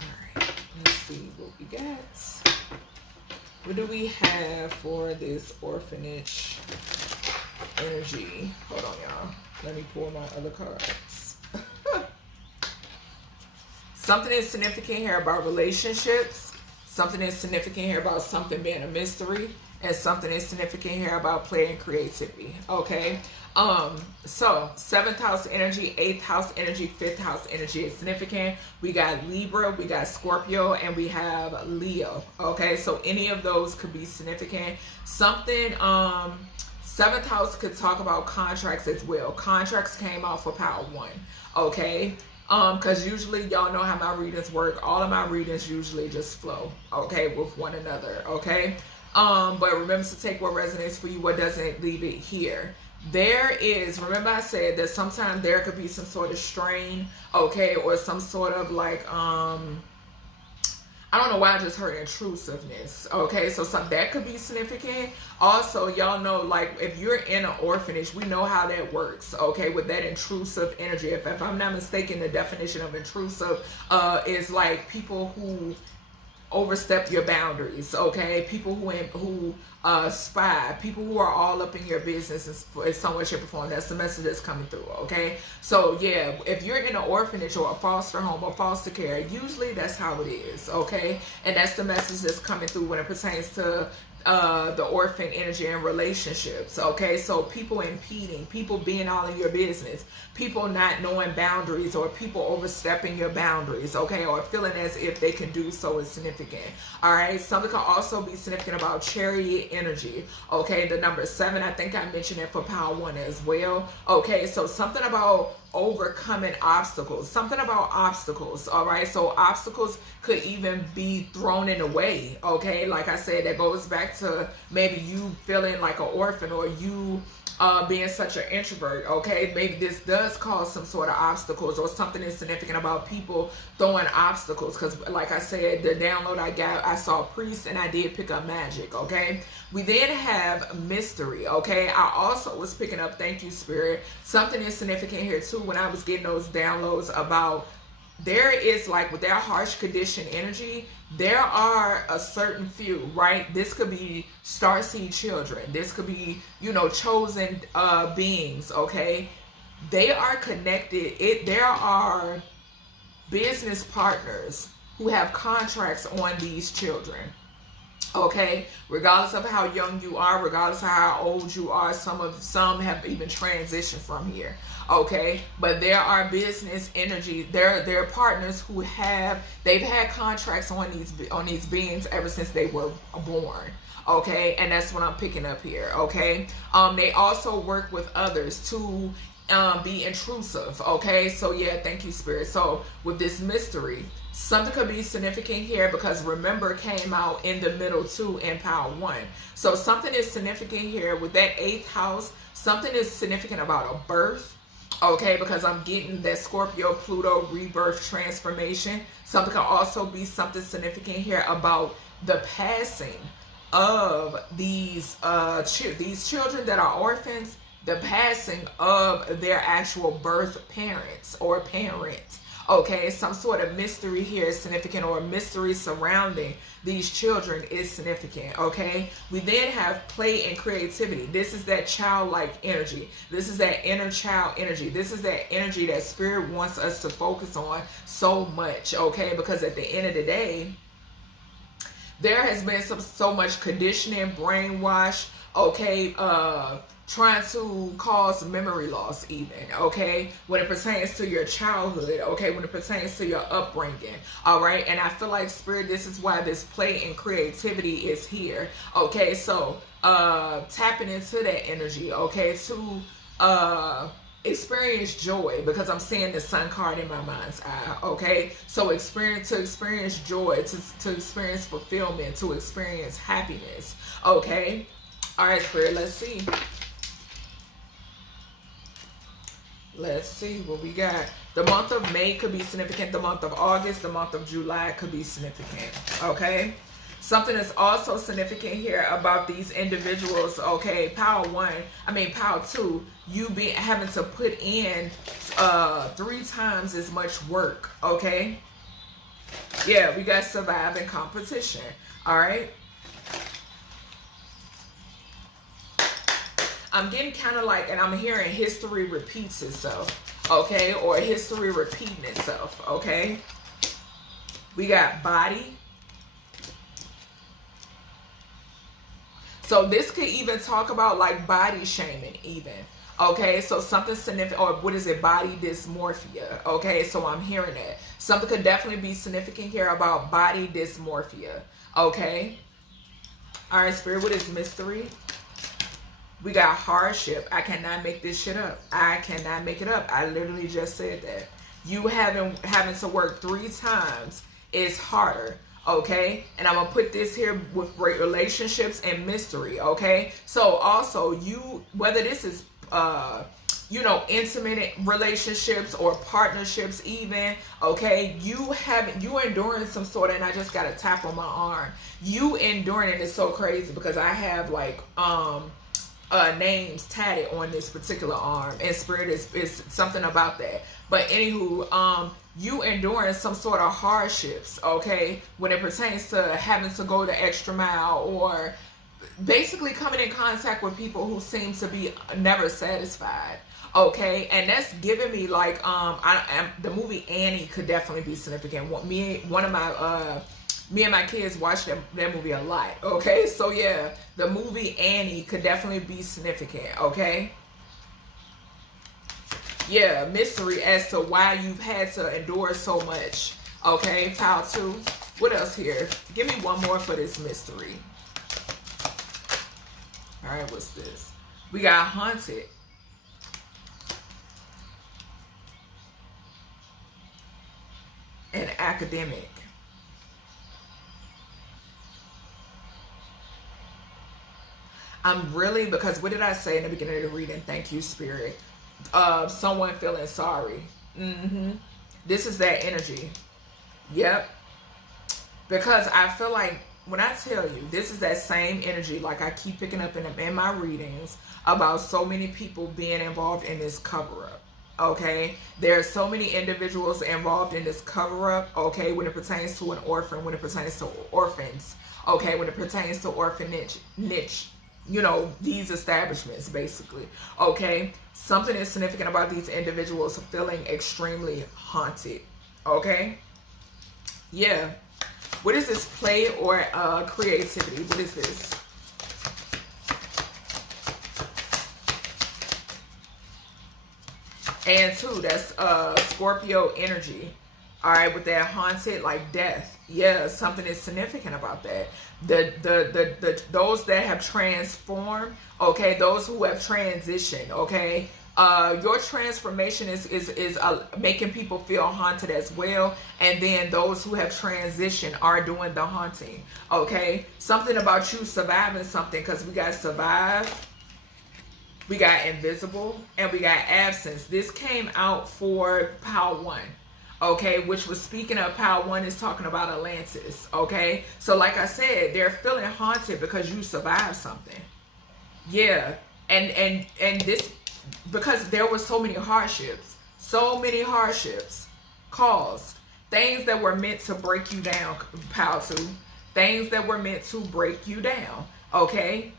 All right, let's see what we got. What do we have for this orphanage energy? Hold on, y'all. Let me pull my other cards. Something is significant here about relationships. Something is significant here about something being a mystery. And something is significant here about play and creativity. Okay. So 7th house energy, 8th house energy, 5th house energy is significant. We got Libra, we got Scorpio, and we have Leo. Okay, so any of those could be significant. Something 7th house could talk about contracts as well. Contracts came out for power 1. Okay, because usually y'all know how my readings work. All of my readings usually just flow, okay, with one another. Okay, but remember to take what resonates for you, what doesn't, leave it here. There is, remember I said that sometimes there could be some sort of strain, okay, or some sort of like I don't know why I just heard intrusiveness. Okay, so that could be significant. Also, y'all know, like, if you're in an orphanage, we know how that works. Okay, with that intrusive energy. If I'm not mistaken, the definition of intrusive is like people who overstep your boundaries. Okay, people who spy, people who are all up in your business in some way, shape, or form. That's the message that's coming through. Okay, so yeah, if you're in an orphanage or a foster home or foster care, usually that's how it is. Okay, and that's the message that's coming through when it pertains to the orphan energy and relationships. Okay, so people impeding, people being all in your business, people not knowing boundaries, or people overstepping your boundaries, okay, or feeling as if they can do so is significant. All right, something can also be significant about chariot energy. Okay, the number 7, I think I mentioned it for power 1 as well. Okay, so something about overcoming obstacles, something about obstacles. All right, so obstacles could even be thrown in the way. Okay, like I said, that goes back to maybe you feeling like an orphan, or you being such an introvert, okay? Maybe this does cause some sort of obstacles, or something is significant about people throwing obstacles, because like I said, the download I got, I saw priest and I did pick up magic, okay? We then have mystery, okay? I also was picking up, thank you, Spirit, something is significant here too when I was getting those downloads about there is, like, with that harsh condition energy, there are a certain few, right? This could be starseed children. This could be, you know, chosen beings, okay? They are connected. There are business partners who have contracts on these children. Okay, regardless of how young you are, regardless of how old you are, some have even transitioned from here. Okay, but there are business energy. There are partners who they've had contracts on these beings ever since they were born. Okay, and that's what I'm picking up here. Okay, they also work with others to be intrusive. Okay, so yeah, thank you, Spirit. So with this mystery, something could be significant here, because remember came out in the middle too in Power 1. So something is significant here with that 8th house. Something is significant about a birth. Okay, because I'm getting that Scorpio, Pluto, rebirth, transformation. Something could also be something significant here about the passing of these children that are orphans, the passing of their actual birth parents or parents. Okay, some sort of mystery here is significant, or mystery surrounding these children is significant. Okay, we then have play and creativity. This is that childlike energy. This is that inner child energy. This is that energy that Spirit wants us to focus on so much. Okay, because at the end of the day, there has been so much conditioning, brainwash, okay, trying to cause memory loss even, okay, when it pertains to your childhood, okay, when it pertains to your upbringing, all right? And I feel like, Spirit, this is why this play and creativity is here, okay? So tapping into that energy, okay, to experience joy, because I'm seeing the Sun card in my mind's eye, okay? So experience joy, to experience fulfillment, to experience happiness, okay? All right, Spirit, let's see. Let's see what we got. The month of May could be significant. The month of August, the month of July could be significant, okay? Something is also significant here about these individuals, okay? Power 2, you having to put in 3 times as much work, okay? Yeah, we got survive in competition, all right? I'm getting kind of like, and I'm hearing history repeats itself, okay? Or history repeating itself, okay? We got body. So this could even talk about like body shaming even, okay? So something significant, or what is it, body dysmorphia, okay? So I'm hearing that. Something could definitely be significant here about body dysmorphia, okay? All right, Spirit, what is mystery? We got hardship. I cannot make this shit up. I cannot make it up. I literally just said that. You having to work 3 times is harder, okay? And I'm going to put this here with great relationships and mystery, okay? So also, whether this is, you know, intimate relationships or partnerships even, okay? You enduring some sort of, and I just got a tap on my arm. You enduring it is so crazy, because I have like, names tatted on this particular arm, and Spirit is something about that. But anywho, you enduring some sort of hardships, okay, when it pertains to having to go the extra mile, or basically coming in contact with people who seem to be never satisfied, okay? And that's giving me like the movie Annie could definitely be significant. Me and my kids watch that movie a lot, okay? So yeah, the movie Annie could definitely be significant, okay? Yeah, mystery as to why you've had to endure so much, okay? Power 2. What else here? Give me one more for this mystery. All right, what's this? We got haunted. And academic. I'm really, because what did I say in the beginning of the reading? Thank you, Spirit. Someone feeling sorry. This is that energy. Yep. Because I feel like when I tell you, this is that same energy, like I keep picking up in my readings about so many people being involved in this cover-up. Okay, there's so many individuals involved in this cover-up. Okay, when it pertains to an orphan, when it pertains to orphans. Okay, when it pertains to orphanage, niche, you know, these establishments basically. Okay, something is significant about these individuals feeling extremely haunted. Okay, yeah. What is this? Play or creativity? What is this? And two, that's Scorpio energy. All right, with that haunted, like death. Yeah, something is significant about that. Those that have transformed, okay, those who have transitioned, okay. Your transformation is making people feel haunted as well, and then those who have transitioned are doing the haunting. Okay, something about you surviving something, because we got survive, we got invisible, and we got absence. This came out for Pile 1. Okay, which was speaking of Pile 1 is talking about Atlantis. Okay, so like I said, they're feeling haunted because you survived something. Yeah, and this, because there were so many hardships caused, things that were meant to break you down, Pile 2, things that were meant to break you down. Okay,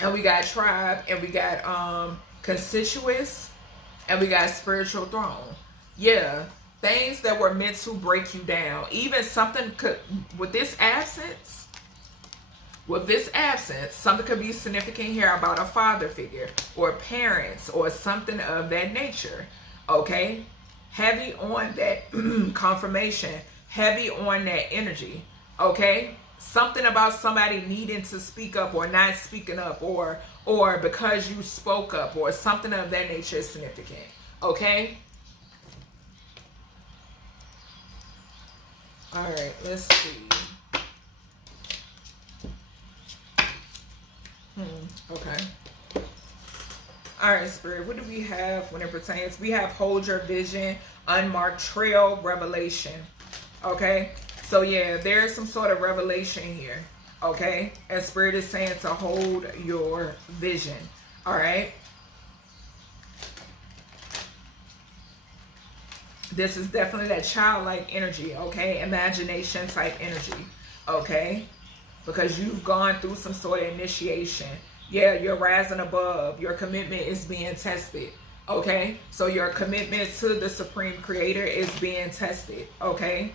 and we got tribe, and we got constituous, and we got spiritual throne. Yeah, things that were meant to break you down. Even something could, with this absence, something could be significant here about a father figure or parents or something of that nature. Okay, heavy on that confirmation, heavy on that energy. Okay, something about somebody needing to speak up or not speaking up, or because you spoke up, or something of that nature is significant. Okay. All right, let's see. Okay. All right, Spirit, what do we have when it pertains? We have hold your vision, unmarked trail, revelation. Okay, so yeah, there's some sort of revelation here. Okay, and Spirit is saying to hold your vision. All right. This is definitely that childlike energy, okay? Imagination type energy, okay? Because you've gone through some sort of initiation. Yeah, you're rising above. Your commitment is being tested, okay? So your commitment to the Supreme Creator is being tested, okay?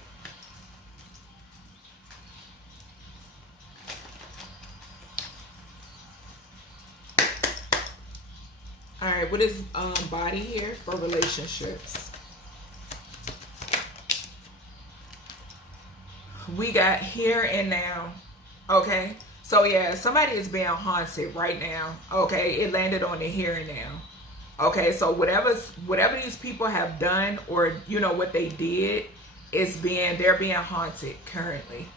All right, what is body here for relationships? We got here and now. Okay, so yeah, somebody is being haunted right now. Okay, it landed on the here and now. Okay, so whatever these people have done, or you know what they did, they're being haunted currently.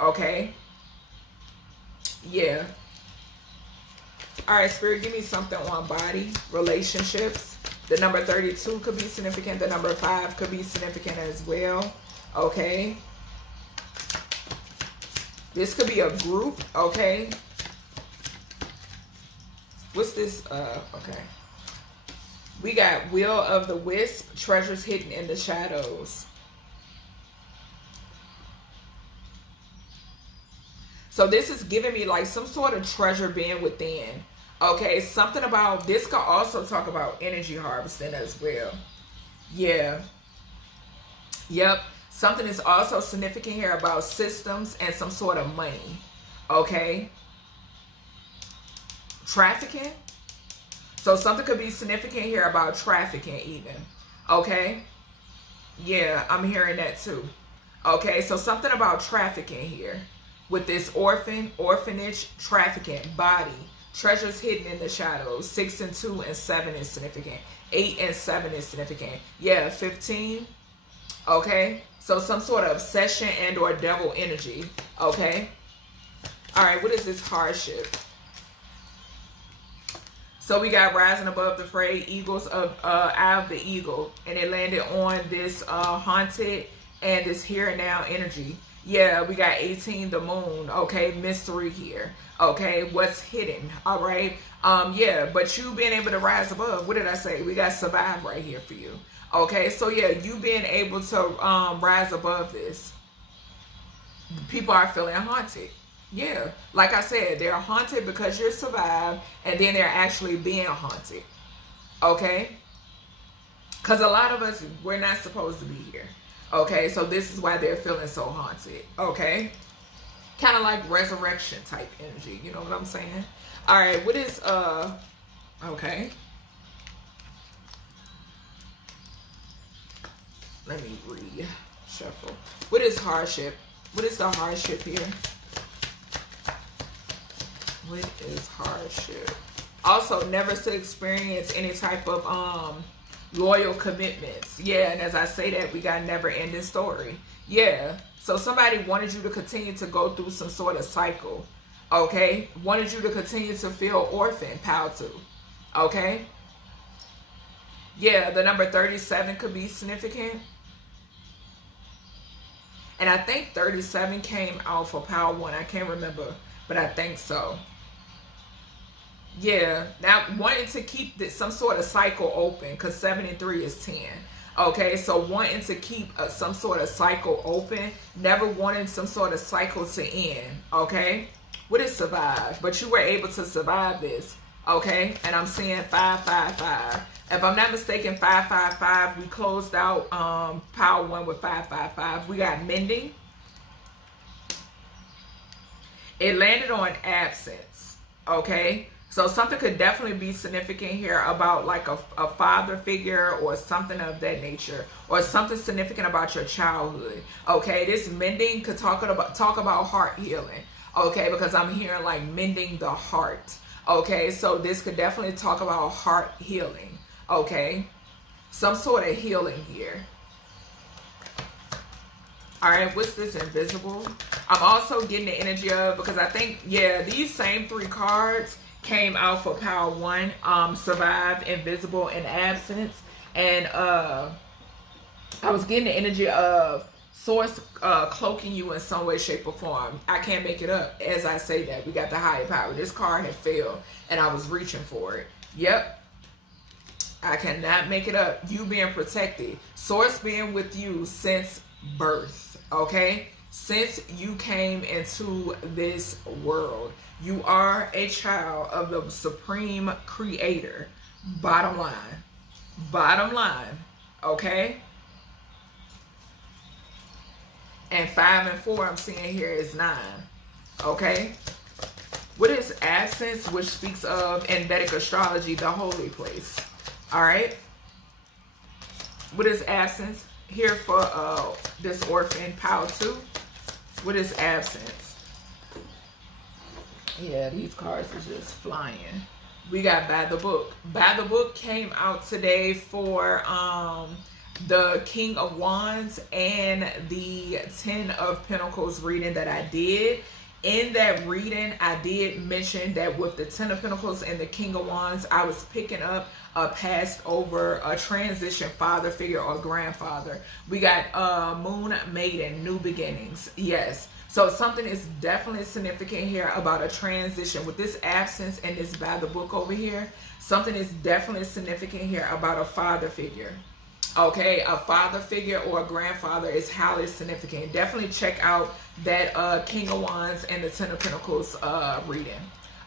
Okay, yeah. All right, Spirit, give me something on body, relationships. The number 32 could be significant. The number 5 could be significant as well. Okay. This could be a group, okay? What's this? Okay. We got Will of the Wisp, treasures hidden in the shadows. So this is giving me like some sort of treasure being within. Okay, something about, this could also talk about energy harvesting as well. Yeah. Yep. Something is also significant here about systems and some sort of money. Okay. Trafficking. So something could be significant here about trafficking even. Okay. Yeah, I'm hearing that too. Okay, so something about trafficking here. With this orphanage, trafficking, body, treasures hidden in the shadows. 6 and 2 and 7 is significant. 8 and 7 is significant. Yeah, 15. Okay, so some sort of obsession and or devil energy. Okay. All right, what is this hardship? So we got rising above the fray, eagles of eye of the eagle, and it landed on this haunted and this here and now energy. Yeah, we got 18, the moon. Okay, mystery here. Okay, what's hidden? All right. Yeah, but you being able to rise above. What did I say? We got survive right here for you. Okay, so yeah, you being able to rise above this. People are feeling haunted. Yeah, like I said, they're haunted because you're survived, and then they're actually being haunted. Okay, because a lot of us, we're not supposed to be here. Okay, so this is why they're feeling so haunted. Okay, kind of like resurrection type energy. You know what I'm saying? All right, what is okay, let me read shuffle. What is hardship? What is the hardship here? What is hardship? Also, never to experience any type of loyal commitments. Yeah, and as I say that, we got never ending story. Yeah, so somebody wanted you to continue to go through some sort of cycle. Okay, wanted you to continue to feel orphan, pal too. Okay, yeah, the number 37 could be significant. And I think 37 came out for Power 1. I can't remember, but I think so. Yeah, now wanting to keep this, some sort of cycle open, because 7 and 3 is 10. Okay, so wanting to keep some sort of cycle open, never wanting some sort of cycle to end. Okay, what is survive? But you were able to survive this. Okay, and I'm seeing 555. If I'm not mistaken, 555. We closed out Power 1 with 555. We got mending. It landed on absence. Okay, so something could definitely be significant here about like a father figure or something of that nature, or something significant about your childhood. Okay, this mending could talk about heart healing. Okay, because I'm hearing like mending the heart. Okay, so this could definitely talk about heart healing. Okay, some sort of healing here. All right, what's this invisible? I'm also getting the energy of, because I think, yeah, these same 3 cards came out for Power 1, survive, invisible, and absence. And I was getting the energy of source cloaking you in some way, shape, or form. I can't make it up as I say that. We got the higher power. This card had failed, and I was reaching for it. Yep. I cannot make it up. You being protected. Source being with you since birth. Okay? Since you came into this world. You are a child of the Supreme Creator. Bottom line. Bottom line. Okay? And 5 and 4 I'm seeing here is 9. Okay? What is absence, which speaks of, in Vedic astrology, the holy place? All right? What is absence? Here for this orphan, Power 2. What is absence? Yeah, these cards are just flying. We got By the Book. By the Book came out today for the King of Wands and the 10 of Pentacles reading that I did. In that reading, I did mention that with the 10 of Pentacles and the King of Wands, I was picking up a passed over, a transition father figure or grandfather. We got Moon Maiden, new beginnings. Yes. So something is definitely significant here about a transition. With this absence and this By the Book over here, something is definitely significant here about a father figure. Okay, a father figure or a grandfather is highly significant. Definitely check out that King of Wands and the 10 of Pentacles reading.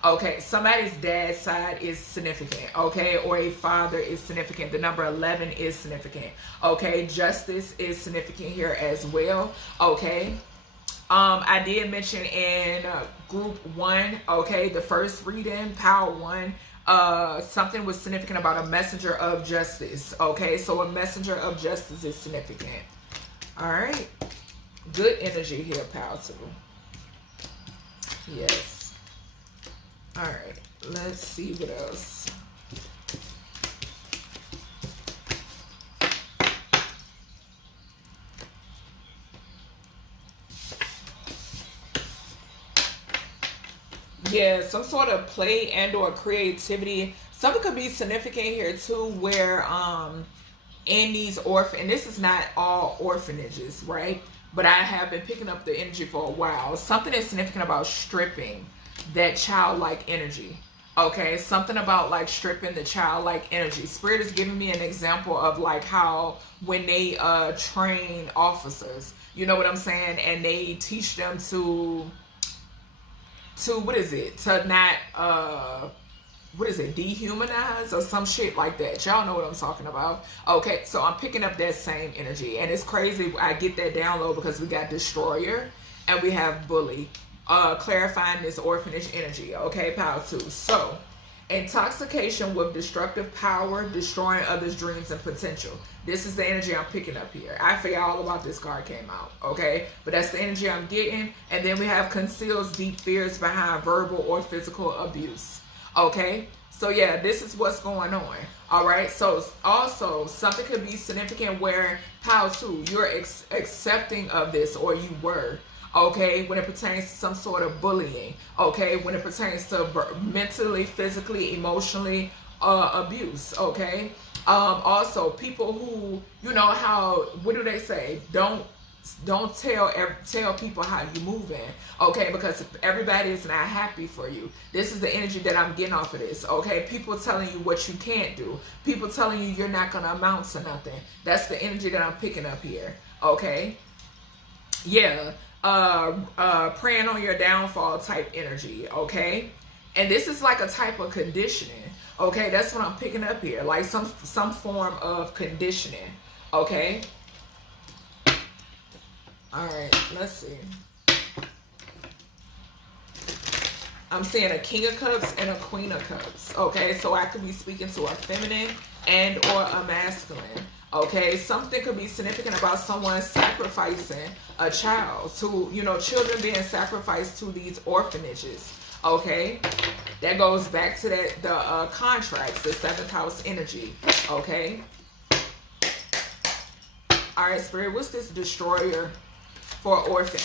Okay, somebody's dad's side is significant, okay, or a father is significant. The number 11 is significant. Okay, justice is significant here as well. Okay, I did mention in group 1, okay, the first reading, Power 1, something was significant about a messenger of justice. Okay, so a messenger of justice is significant. All right, good energy here, Power 2. Yes. All right, let's see what else. Yeah, some sort of play and or creativity, Something could be significant here too, where in these and this is not all orphanages, right? But I have been picking up the energy for a while. Something is significant about stripping that childlike energy. Okay, something about like stripping the childlike energy. Spirit is giving me an example of like how when they train officers, you know what I'm saying, and they teach them to what is it? To not dehumanize or some shit like that. Y'all know what I'm talking about. Okay, so I'm picking up that same energy, and it's crazy. I get that download because we got destroyer and we have bully. Clarifying this orphanage energy. Okay, power 2. So, intoxication with destructive power, destroying others' dreams and potential. This is the energy I'm picking up here. I forgot all about this card came out. Okay, but that's the energy I'm getting. And then we have conceals deep fears behind verbal or physical abuse. Okay, so yeah, this is what's going on. All right, so also something could be significant where power 2, you're accepting of this, or you were. Okay, when it pertains to some sort of bullying. Okay, when it pertains to mentally, physically, emotionally abuse. Okay, also people who, you know how, what do they say? Don't tell people how you moving. Okay, because everybody is not happy for you. This is the energy that I'm getting off of this. Okay, people telling you what you can't do. People telling you you're not gonna amount to nothing. That's the energy that I'm picking up here. Okay, yeah. Preying on your downfall type energy. Okay, and this is like a type of conditioning. Okay, that's what I'm picking up here, like some form of conditioning. Okay, all right, let's see. I'm seeing a King of Cups and a Queen of Cups. Okay, so I could be speaking to a feminine and or a masculine. Okay, something could be significant about someone sacrificing a child to, you know, children being sacrificed to these orphanages. Okay, that goes back to that the contracts, the 7th house energy. Okay, all right, Spirit, what's this destroyer for orphan?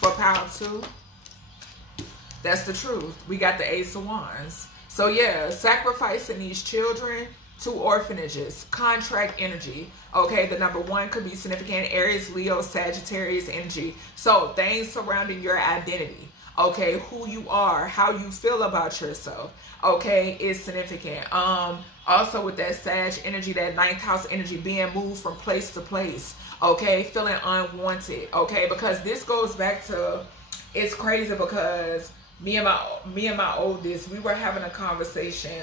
For power 2, that's the truth. We got the Ace of Wands. So yeah, sacrificing these children to orphanages, contract energy. Okay, the number 1 could be significant. Aries, Leo, Sagittarius energy. So things surrounding your identity. Okay, who you are, how you feel about yourself. Okay, is significant. Also with that Sag energy, that 9th house energy, being moved from place to place. Okay, feeling unwanted. Okay, because this goes back to, it's crazy because me and my oldest, we were having a conversation.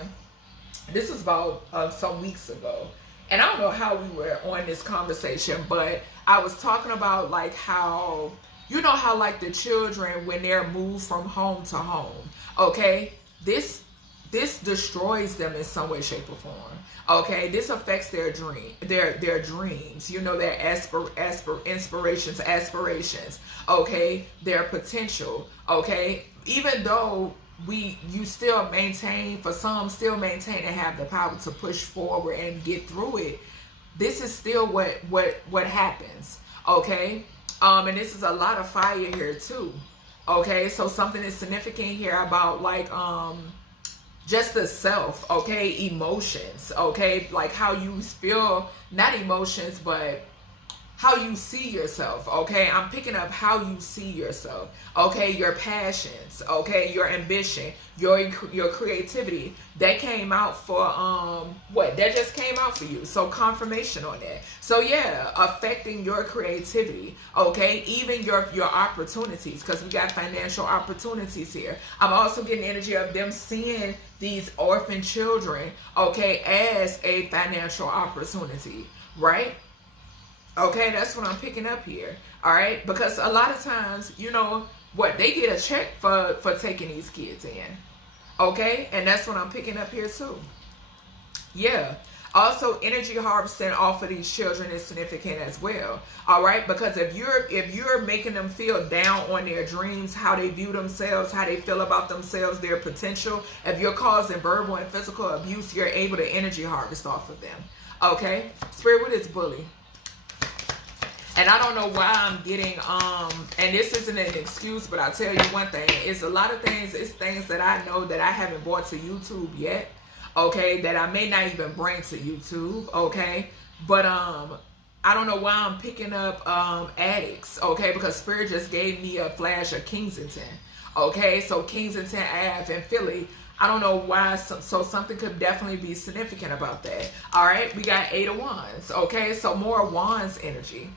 This was about some weeks ago, and I don't know how we were on this conversation, but I was talking about like how, you know how like the children, when they're moved from home to home, okay, this destroys them in some way, shape, or form. Okay, this affects their dreams, you know, their inspirations, aspirations. Okay, their potential. Okay, even though you still maintain, for some still maintain and have the power to push forward and get through it, this is still what happens. Okay, and this is a lot of fire here too. Okay, so something is significant here about like just the self. Okay, emotions. Okay, like how you feel, not emotions, but how you see yourself. Okay, I'm picking up how you see yourself. Okay, your passions. Okay, your ambition, your creativity. That came out for what? That just came out for you. So confirmation on that. So yeah, affecting your creativity. Okay, even your opportunities, because we got financial opportunities here. I'm also getting energy of them seeing these orphan children, okay, as a financial opportunity, right? Okay, that's what I'm picking up here. All right, because a lot of times, you know what, they get a check for taking these kids in. Okay, and that's what I'm picking up here too. Yeah. Also, energy harvesting off of these children is significant as well. All right, because if you're making them feel down on their dreams, how they view themselves, how they feel about themselves, their potential, if you're causing verbal and physical abuse, you're able to energy harvest off of them. Okay, Spirit, what is bully? And I don't know why I'm getting, and this isn't an excuse, but I'll tell you one thing. It's a lot of things, it's things that I know that I haven't brought to YouTube yet, okay, that I may not even bring to YouTube, okay? But I don't know why I'm picking up addicts, okay, because Spirit just gave me a flash of Kensington, okay? So Kensington Ave in Philly, I don't know why, so something could definitely be significant about that. All right, we got 8 of Wands, okay? So more Wands energy.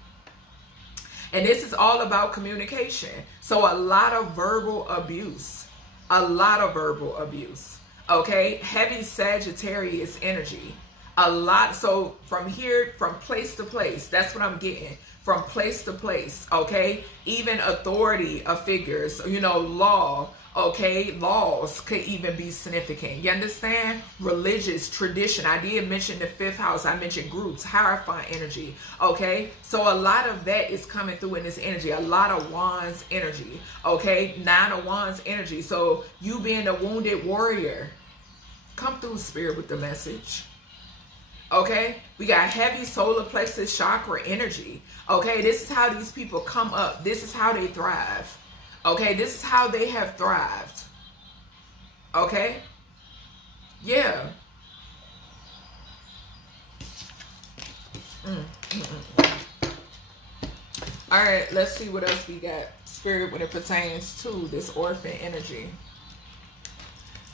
And this is all about communication. So a lot of verbal abuse. A lot of verbal abuse. Okay? Heavy Sagittarius energy. A lot. So from here, from place to place, that's what I'm getting. From place to place. Okay? Even authority of figures, you know, law. Okay, laws could even be significant. You understand? Religious tradition. I did mention the 5th house. I mentioned groups, hierophant energy. Okay, so a lot of that is coming through in this energy. A lot of Wands energy. Okay, 9 of Wands energy. So you being a wounded warrior, come through, Spirit, with the message. Okay, we got heavy solar plexus chakra energy. Okay, this is how these people come up. This is how they thrive. Okay, this is how they have thrived. Okay? Yeah. All right, let's see what else we got. Spirit, when it pertains to this orphan energy.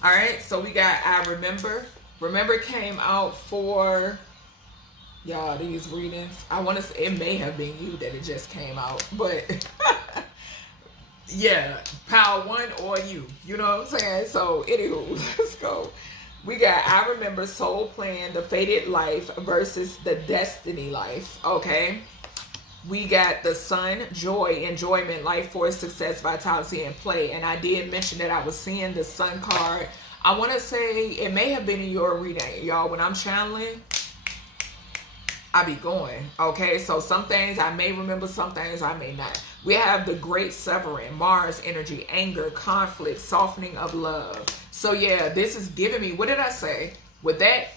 All right, so we got I Remember. Remember came out for, y'all, these readings. I want to say it may have been you that it just came out, but... yeah, Power 1 or you. You know what I'm saying? So, anywho, let's go. We got I Remember, Soul Plan, the Fated Life versus the Destiny Life. Okay. We got the Sun, Joy, Enjoyment, Life Force, Success, Vitality, and Play. And I did mention that I was seeing the Sun card. I want to say it may have been in your reading. Y'all, when I'm channeling, I be going. Okay. So some things I may remember, some things I may not. We have the Great Severing, Mars energy, anger, conflict, softening of love. So yeah, this is giving me, what did I say? With that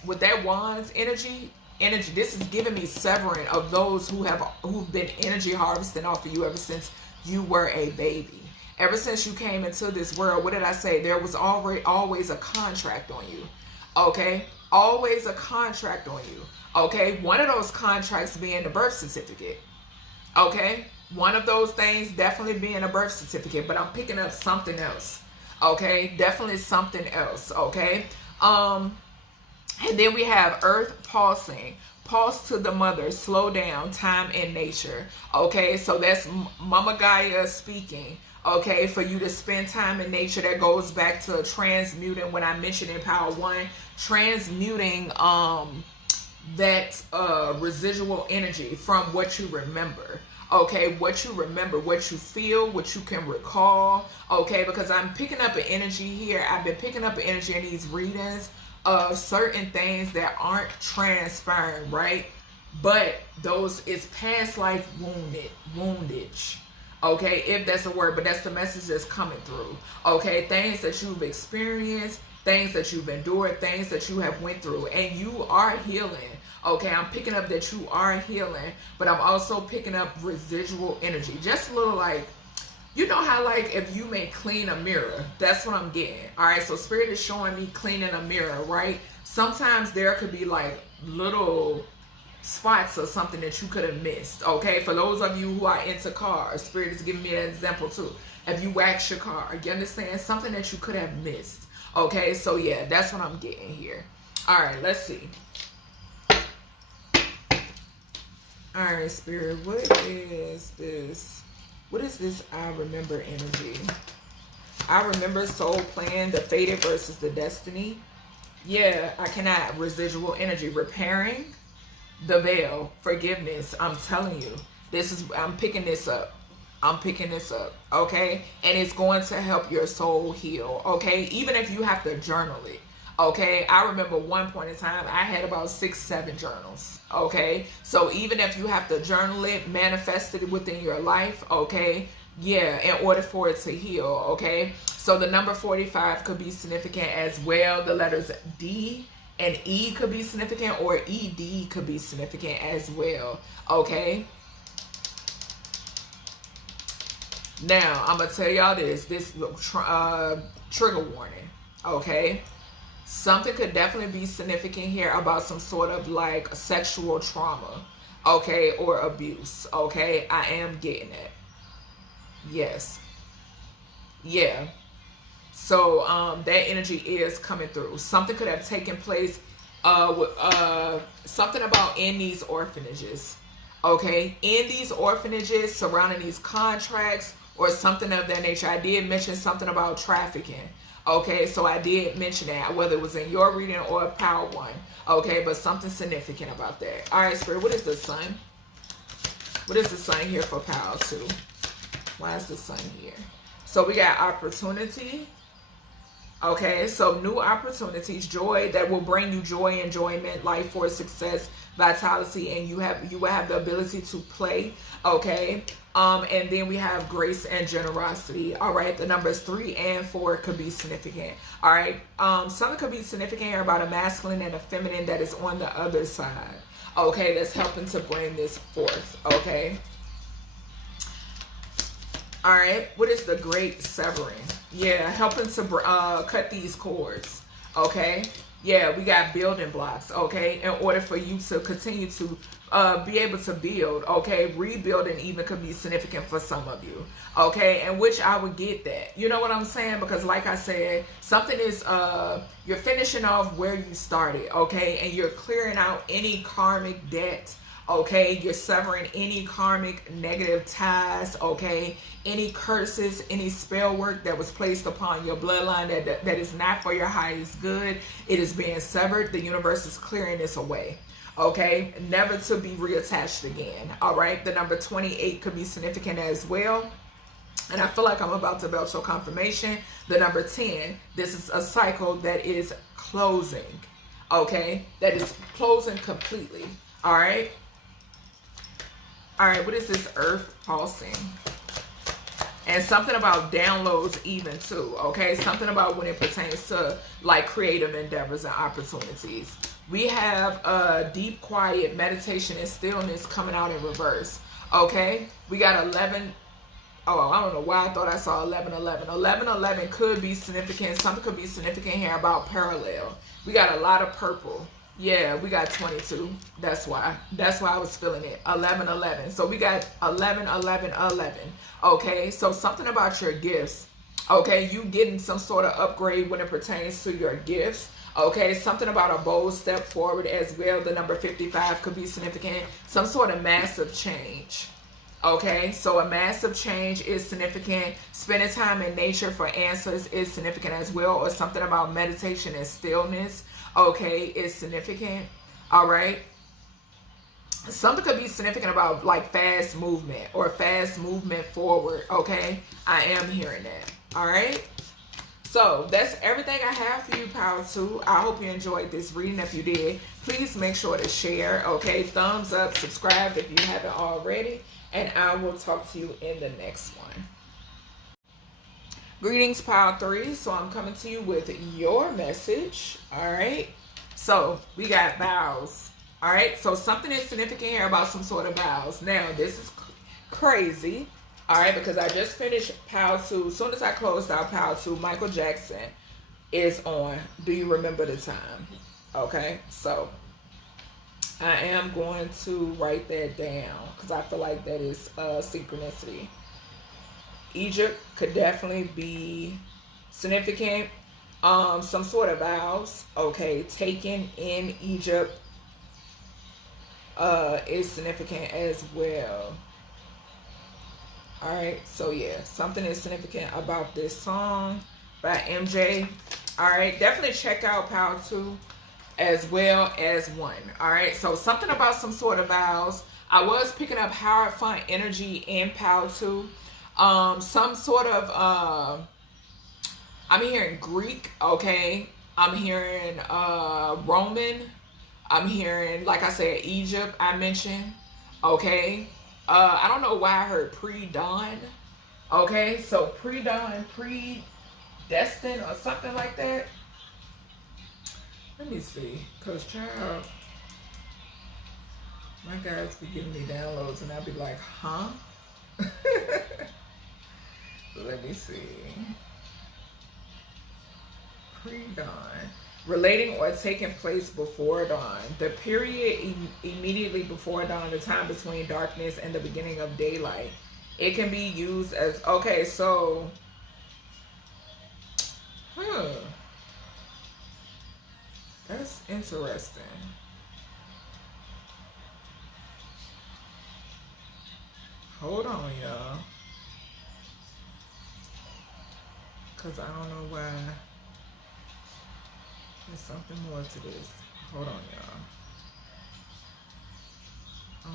Wands energy, this is giving me severing of those who've been energy harvesting off of you ever since you were a baby. Ever since you came into this world, what did I say? There was always a contract on you. Okay? Always a contract on you. Okay? One of those contracts being the birth certificate. Okay? One of those things definitely being a birth certificate, but I'm picking up something else. Okay, definitely something else. Okay, and then we have Earth pulsing, pulse to the mother, slow down, time in nature. Okay, so that's Mama Gaia speaking. Okay, for you to spend time in nature. That goes back to transmuting. When I mentioned in Power 1, transmuting that residual energy from what you remember. Okay, what you remember, what you feel, what you can recall. Okay, because I'm picking up an energy here. I've been picking up an energy in these readings of certain things that aren't transferring, right? But those is past life woundage. Okay, if that's a word, but that's the message that's coming through. Okay, things that you've experienced, things that you've endured, things that you have went through, and you are healing. Okay, I'm picking up that you are healing, but I'm also picking up residual energy. Just a little like, you know how like if you may clean a mirror, that's what I'm getting. All right, so Spirit is showing me cleaning a mirror, right? Sometimes there could be like little spots or something that you could have missed. Okay, for those of you who are into cars, Spirit is giving me an example too. If you wax your car, you understand? Something that you could have missed. Okay, so yeah, that's what I'm getting here. All right, let's see. All right, Spirit, what is this? What is this I Remember energy? I Remember, Soul Plan, the Fated versus the Destiny. Yeah, I cannot. Residual energy. Repairing the veil. Forgiveness. I'm telling you. I'm picking this up. I'm picking this up. Okay? And it's going to help your soul heal. Okay? Even if you have to journal it. Okay, I remember one point in time, I had about 6-7 journals. Okay, so even if you have to journal it, manifest it within your life. Okay, yeah, in order for it to heal. Okay, so the number 45 could be significant as well. The letters D and E could be significant, or ED could be significant as well. Okay, Now, I'm going to tell y'all this trigger warning, okay? Something could definitely be significant here about some sort of like sexual trauma, okay, or abuse, okay? I am getting it. Yes. Yeah. So that energy is coming through. Something could have taken place with something about in these orphanages, okay? In these orphanages, surrounding these contracts or something of that nature. I did mention something about trafficking. Okay, so I did mention that, whether it was in your reading or a power one. Okay, but something significant about that. All right, Spirit, what is the sun? What is the sun here for power 2? Why is the sun here? So we got opportunity. Okay, so new opportunities, joy that will bring you joy, enjoyment, life force, success, vitality, and you will have the ability to play. Okay, and then we have grace and generosity. All right, the numbers 3 and 4 could be significant. All right, something could be significant here about a masculine and a feminine that is on the other side. Okay, that's helping to bring this forth. Okay. All right, what is the great severing? Yeah, helping to cut these cords, okay? Yeah, we got building blocks, okay? In order for you to continue to be able to build, okay? Rebuilding even could be significant for some of you, okay? And which I would get that. You know what I'm saying? Because like I said, something is, you're finishing off where you started, okay? And you're clearing out any karmic debt. Okay, you're severing any karmic negative ties, okay, any curses, any spell work that was placed upon your bloodline that is not for your highest good. It is being severed. The universe is clearing this away, okay, never to be reattached again. All right, the number 28 could be significant as well. And I feel like I'm about to belch your confirmation. The number 10, this is a cycle that is closing, okay, that is closing completely. All right. All right, what is this earth pulsing? And something about downloads even too, okay? Something about when it pertains to like creative endeavors and opportunities. We have deep, quiet meditation and stillness coming out in reverse, okay? We got 11. Oh, I don't know why I thought I saw 1111. 1111 could be significant. Something could be significant here about parallel. We got a lot of purple. Yeah, we got 22. That's why I was feeling it. 1111. So we got 11 11 11. Okay, so something about your gifts. Okay, you getting some sort of upgrade when it pertains to your gifts. Okay, something about a bold step forward as well. The number 55 could be significant. Some sort of massive change. Okay, so a massive change is significant. Spending time in nature for answers is significant as well, or something about meditation and stillness, okay, is significant. All right. Something could be significant about like fast movement or fast movement forward, okay? I am hearing that. All right. So that's everything I have for you, Power 2. I hope you enjoyed this reading. If you did, please make sure to share, okay? Thumbs up, subscribe if you haven't already. And I will talk to you in the next one. Greetings, Power 3. So I'm coming to you with your message. All right. So we got vows. All right. So something is significant here about some sort of vows. Now, this is crazy. All right. Because I just finished Power 2. As soon as I closed out Power 2, Michael Jackson is on. Do you remember the time? Okay. So I am going to write that down because I feel like that is synchronicity. Egypt could definitely be significant. Some sort of vows, okay, taken in Egypt is significant as well. All right, so yeah, something is significant about this song by MJ. All right, definitely check out Power 2. As well as 1. All right, so something about some sort of vows. I was picking up hard fun energy in Power 2. Some sort of I'm hearing Greek, okay, I'm hearing Roman, I'm hearing, like I said, Egypt I mentioned, okay. I don't know why I heard pre-dawn, okay, so pre-dawn, predestined or something like that. Let me see, because child, my guys be giving me downloads and I'll be like, huh? let me see. Pre-dawn. Relating or taking place before dawn. The period immediately before dawn, the time between darkness and the beginning of daylight. It can be used as, okay, so, that's interesting. Hold on, y'all. Because I don't know why. There's something more to this. Hold on, y'all. No.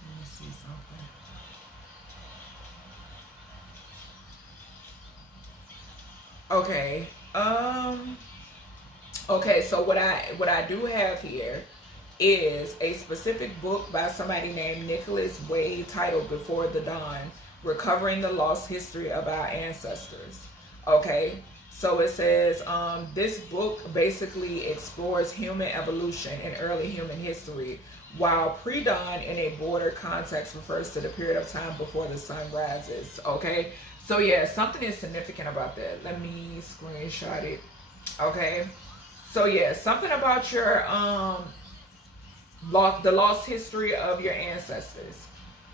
Let me see something. Okay. Okay, so what I do have here is a specific book by somebody named Nicholas Wade titled Before the Dawn, Recovering the Lost History of Our Ancestors. Okay, so it says this book basically explores human evolution and early human history, while pre-dawn in a broader context refers to the period of time before the sun rises. Okay, so yeah, something is significant about that. Let me screenshot it. Okay, so yeah, something about your the lost history of your ancestors.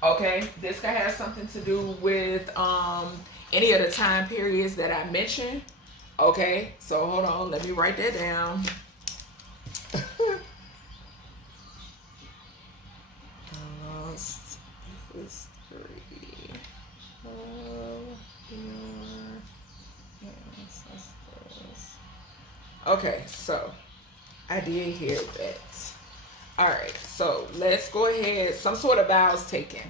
Okay, this could have something to do with any of the time periods that I mentioned. Okay, so hold on, let me write that down. Lost history of your ancestors. Okay, so I did hear that. All right, so let's go ahead. Some sort of vows taken.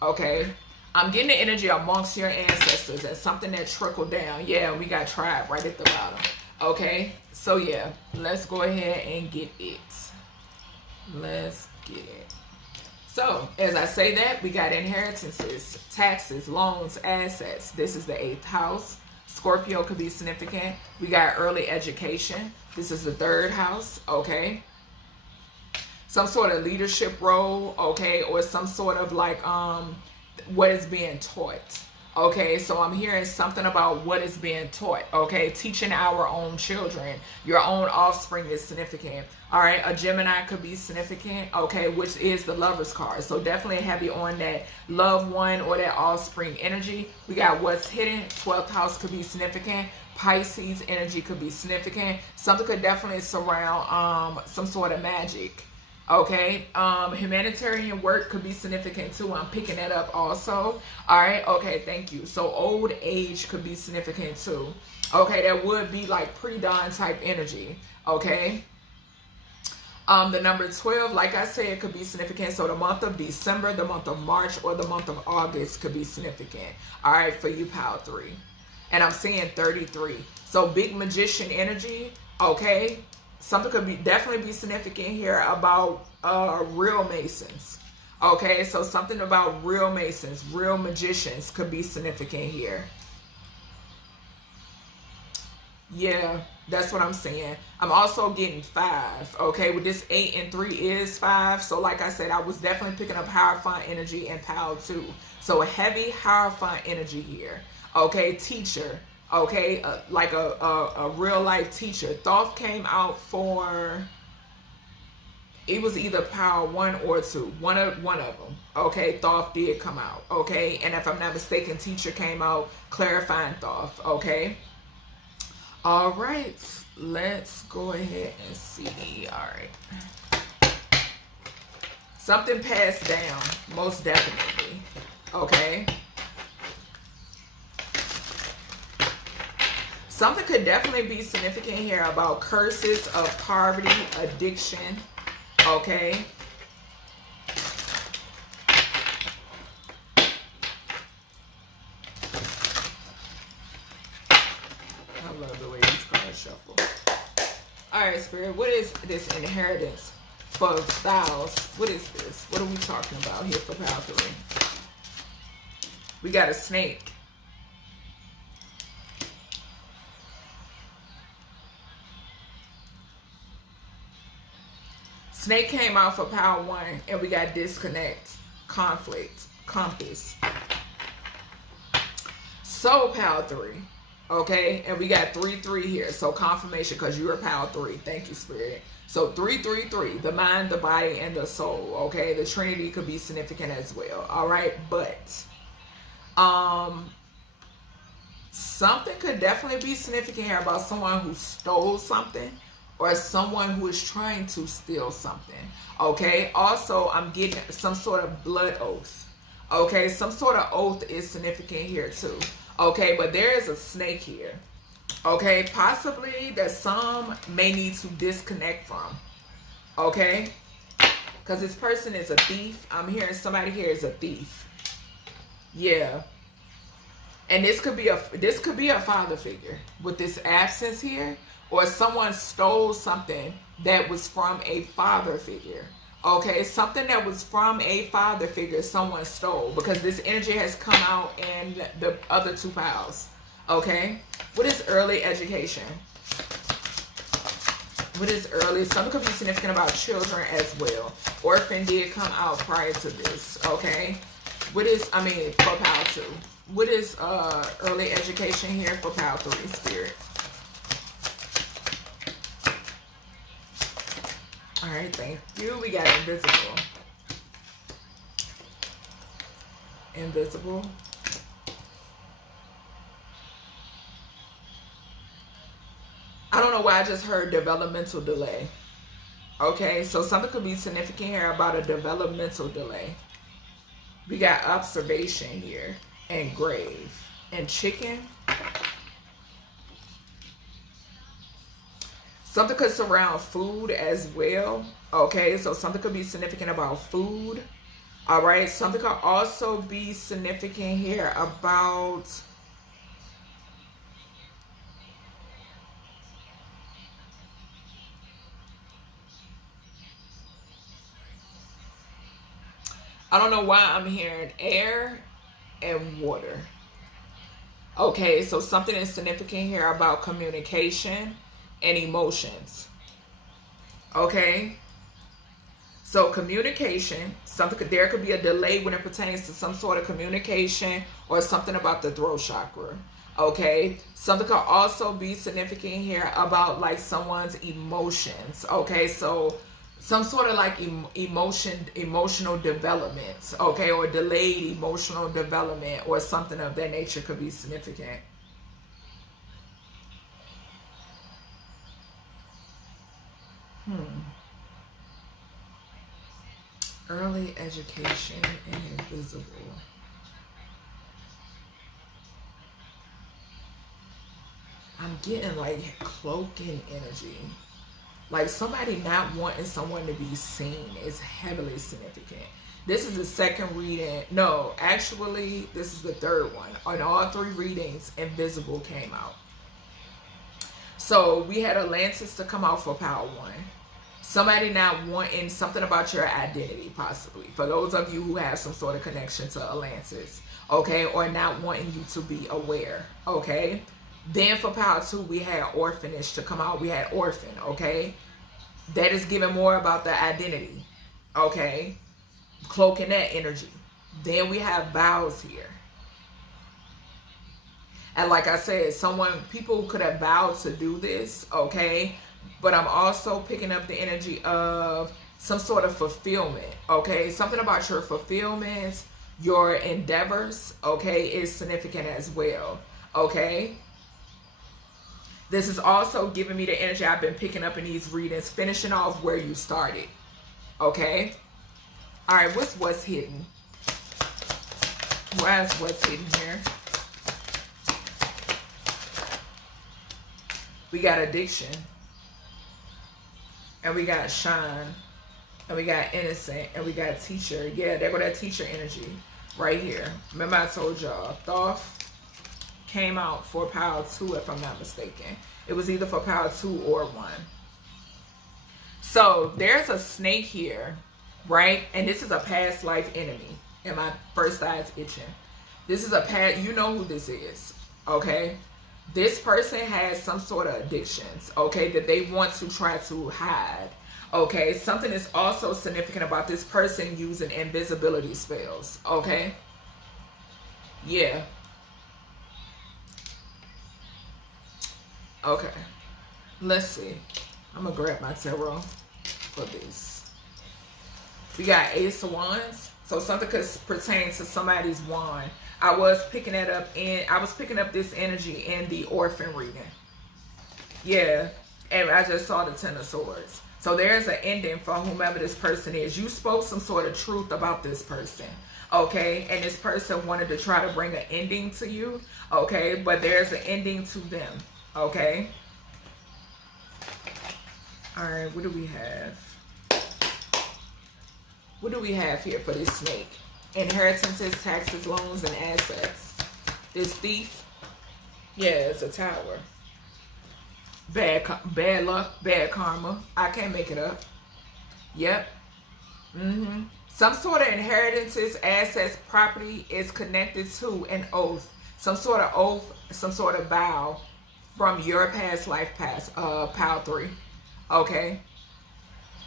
Okay, I'm getting the energy amongst your ancestors. That's something that trickled down. Yeah, we got tribe right at the bottom. Okay, so yeah, let's go ahead and get it. Let's get it. So as I say that, we got inheritances, taxes, loans, assets. This is the 8th house. Scorpio could be significant. We got early education. This is the 3rd house. Okay. Some sort of leadership role, okay, or some sort of like what is being taught. Okay, so I'm hearing something about what is being taught. Okay, teaching our own children, your own offspring is significant. All right, a Gemini could be significant. Okay, which is the Lover's card. So definitely heavy on that loved one or that offspring energy. We got what's hidden. 12th house could be significant. Pisces energy could be significant. Something could definitely surround some sort of magic. Okay, humanitarian work could be significant too. I'm picking that up also. All right, okay, thank you. So old age could be significant too. Okay, that would be like pre-dawn type energy. Okay. The number 12, like I said, could be significant. So the month of December, the month of March, or the month of August could be significant. All right, for you, Power 3. And I'm seeing 33. So big magician energy, okay. Something could be definitely be significant here about real Masons. Okay, so something about real Masons, real magicians could be significant here. Yeah, that's what I'm saying. I'm also getting 5. Okay, with this 8 and 3 is 5. So like I said, I was definitely picking up Hierophant energy and Power 2. So a heavy Hierophant energy here. Okay, teacher. Okay, like a real life teacher. Thoth came out for, it was either Power 1 or 2. One of them. Okay, Thoth did come out. Okay, and if I'm not mistaken, teacher came out clarifying Thoth. Okay. All right, let's go ahead and see. All right. Something passed down, most definitely. Okay. Something could definitely be significant here about curses of poverty, addiction, okay? I love the way these cards shuffle. All right, Spirit, what is this inheritance for Vows? What is this? What are we talking about here for Power 3? We got a snake. Snake came out for power 1, and we got disconnect, conflict, compass. So power 3, okay, and we got 3-3 here. So confirmation, because you are power 3. Thank you, Spirit. So 3-3-3, the mind, the body, and the soul. Okay, the Trinity could be significant as well. All right, but something could definitely be significant here about someone who stole something, or someone who is trying to steal something. Okay, also I'm getting some sort of blood oath. Okay, some sort of oath is significant here too. Okay, but there is a snake here. Okay, possibly that some may need to disconnect from. Okay, because this person is a thief. I'm hearing somebody here is a thief. Yeah, and this could be a father figure with this absence here, or someone stole something that was from a father figure. Okay, something that was from a father figure someone stole, because this energy has come out in the other 2 piles. Okay, what is early education? What is early? Something could be significant about children as well. Orphan did come out prior to this. Okay, what is, I mean, for power 2. What is early education here for power 3, Spirit? All right, thank you. We got invisible. Invisible. I don't know why I just heard developmental delay. Okay, so something could be significant here about a developmental delay. We got observation here, and grave, and chicken. Something could surround food as well. Okay, so something could be significant about food. All right, something could also be significant here about I don't know why I'm hearing air and water. Okay, so something is significant here about communication and emotions. Okay, so communication, there could be a delay when it pertains to some sort of communication or something about the throat chakra. Okay, something could also be significant here about like someone's emotions. Okay, so some sort of like emotional development, okay, or delayed emotional development or something of that nature could be significant. Early education and invisible. I'm getting like cloaking energy. Like somebody not wanting someone to be seen is heavily significant. This is the second reading. No, actually, this is the third one. On all 3 readings, invisible came out. So we had Atlantis to come out for power 1. Somebody not wanting something about your identity, possibly. For those of you who have some sort of connection to Atlantis, okay, or not wanting you to be aware, okay. Then for power 2, we had orphanage to come out. We had orphan, okay. That is giving more about the identity, okay. Cloaking that energy. Then we have vows here. And like I said, people could have vowed to do this, okay. But I'm also picking up the energy of some sort of fulfillment, okay. Something about your fulfillments, your endeavors, okay, is significant as well, okay. This is also giving me the energy I've been picking up in these readings, finishing off where you started, okay. All right, what's hidden? What's hidden here? We got addiction, and we got shine, and we got innocent, and we got teacher. Yeah, there go that teacher energy right here. Remember I told y'all, Thoth came out for power 2, if I'm not mistaken. It was either for power 2 or 1. So there's a snake here, right? And this is a past life enemy. And my first eye is itching. This is a past, you know who this is, okay? This person has some sort of addictions, okay, that they want to try to hide, Okay, something is also significant about this person using invisibility spells. Okay, yeah. Okay, let's see. I'm gonna grab my tarot for this. We got Ace of Wands, so something could pertain to somebody's wand. I was picking that up, and I was picking up this energy in the Orphan reading. Yeah, and I just saw the Ten of Swords. So there's an ending for whomever this person is. You spoke some sort of truth about this person, okay? And this person wanted to try to bring an ending to you, okay? But there's an ending to them, okay? All right, what do we have? What do we have here for this snake? Inheritances, taxes, loans, and assets. This thief, yeah, it's a tower. Bad luck, bad karma. I can't make it up. Yep. Some sort of inheritances, assets, property is connected to an oath. Some sort of oath, some sort of vow from your past life pile 3. Okay.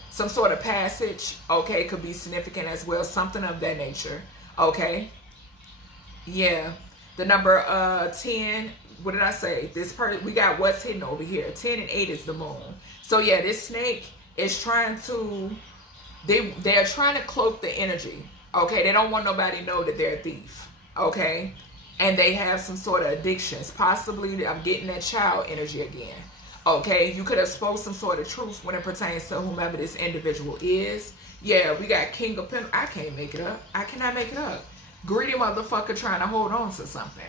Some sort of passage, okay, could be significant as well. Something of that nature. Okay. Yeah. The number 10, what did I say? This person, we got what's hidden over here. 10 and 8 is the moon. So yeah, this snake is trying to, they're trying to cloak the energy. Okay, they don't want nobody to know that they're a thief. Okay, and they have some sort of addictions. Possibly, I'm getting that child energy again. Okay, you could have spoke some sort of truth when it pertains to whomever this individual is. Yeah, we got King of Pentacles. I can't make it up. I cannot make it up. Greedy motherfucker trying to hold on to something.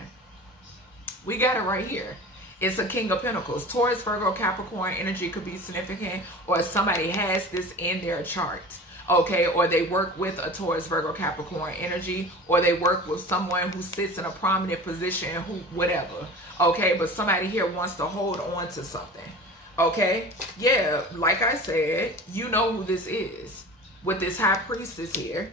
We got it right here. It's a King of Pentacles. Taurus, Virgo, Capricorn energy could be significant, or somebody has this in their chart. Okay, or they work with a Taurus, Virgo, Capricorn energy, or they work with someone who sits in a prominent position, who whatever. Okay, but somebody here wants to hold on to something. Okay, yeah, like I said, you know who this is with this High Priestess here.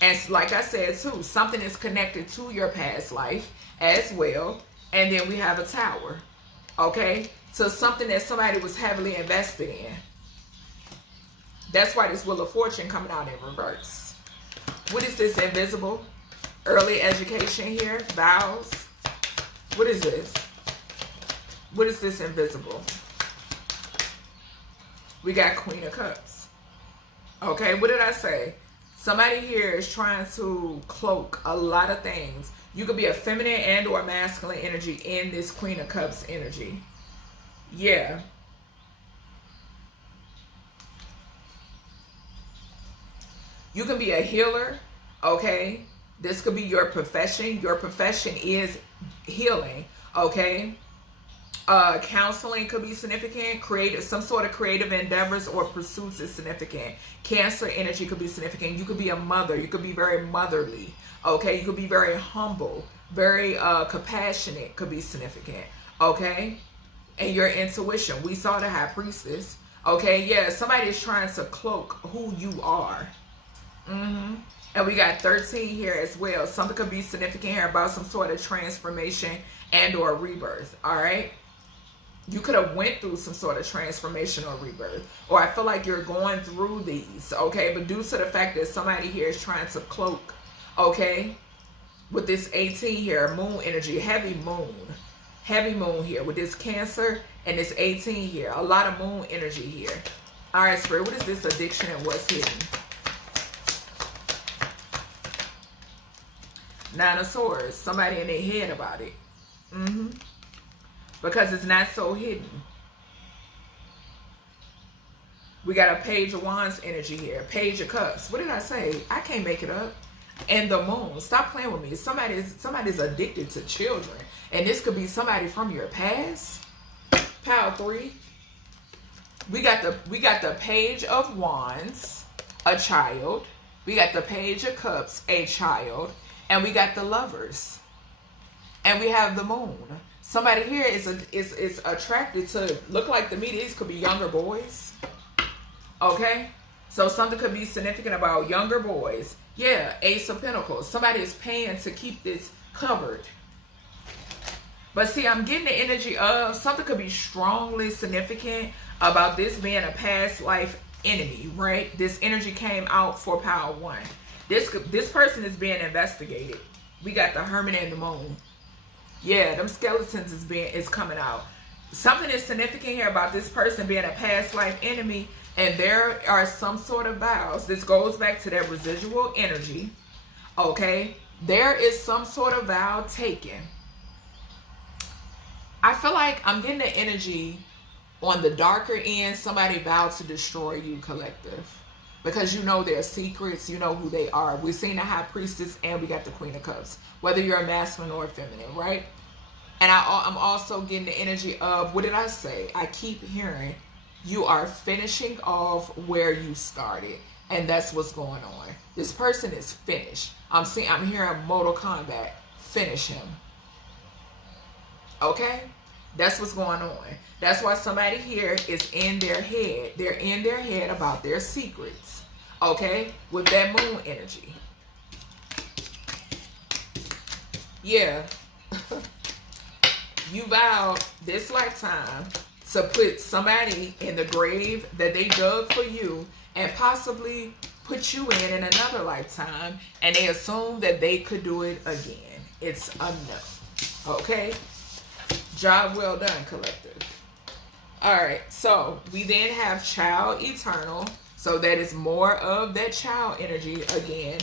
And like I said too, something is connected to your past life as well. And then we have a tower. Okay, so something that somebody was heavily invested in. That's why this Wheel of Fortune coming out in reverse. What is this invisible? Early education here. Vows. What is this? What is this invisible? We got Queen of Cups. Okay, what did I say? Somebody here is trying to cloak a lot of things. You could be a feminine and or masculine energy in this Queen of Cups energy. Yeah. You can be a healer, okay? This could be your profession. Your profession is healing, okay? Counseling could be significant. Some sort of creative endeavors or pursuits is significant. Cancer energy could be significant. You could be a mother. You could be very motherly, okay? You could be very humble, very compassionate could be significant, okay? And your intuition. We saw the High Priestess, okay? Yeah, somebody is trying to cloak who you are. And we got 13 here as well. Something could be significant here about some sort of transformation and or rebirth. All right, you could have went through some sort of transformation or rebirth, or I feel like you're going through these. Okay, but due to the fact that somebody here is trying to cloak, okay, with this 18 here, moon energy, heavy moon here with this Cancer and this 18 here, a lot of moon energy here. All right, Spirit, what is this addiction and what's hidden? 9 of Swords. Somebody in their head about it. Because it's not so hidden. We got a Page of Wands energy here. Page of Cups. What did I say? I can't make it up. And the moon. Stop playing with me. Somebody's addicted to children. And this could be somebody from your past. Pile 3. We got the Page of Wands, a child. We got the Page of Cups, a child. And we got the Lovers. And we have the moon. Somebody here is attracted to, look like to me, these could be younger boys. Okay? So something could be significant about younger boys. Yeah, Ace of Pentacles. Somebody is paying to keep this covered. But see, I'm getting the energy of something could be strongly significant about this being a past life enemy, right? This energy came out for power 1. This person is being investigated. We got the Hermit and the Moon. Yeah, them skeletons is coming out. Something is significant here about this person being a past life enemy, and there are some sort of vows. This goes back to that residual energy. Okay, there is some sort of vow taken. I feel like I'm getting the energy on the darker end. Somebody vowed to destroy you, collective, because you know their secrets, you know who they are. We've seen the High Priestess and we got the Queen of Cups, whether you're a masculine or a feminine, right? And I'm also getting the energy of, what did I say? I keep hearing you are finishing off where you started, and that's what's going on. This person is finished. I'm hearing Mortal Kombat. Finish him. Okay? That's what's going on. That's why somebody here is in their head. They're in their head about their secrets. Okay? With that moon energy. Yeah. You vowed this lifetime to put somebody in the grave that they dug for you and possibly put you in another lifetime, and they assumed that they could do it again. It's enough. Okay? Job well done, collective. Alright, so we then have child eternal. So that is more of that child energy again.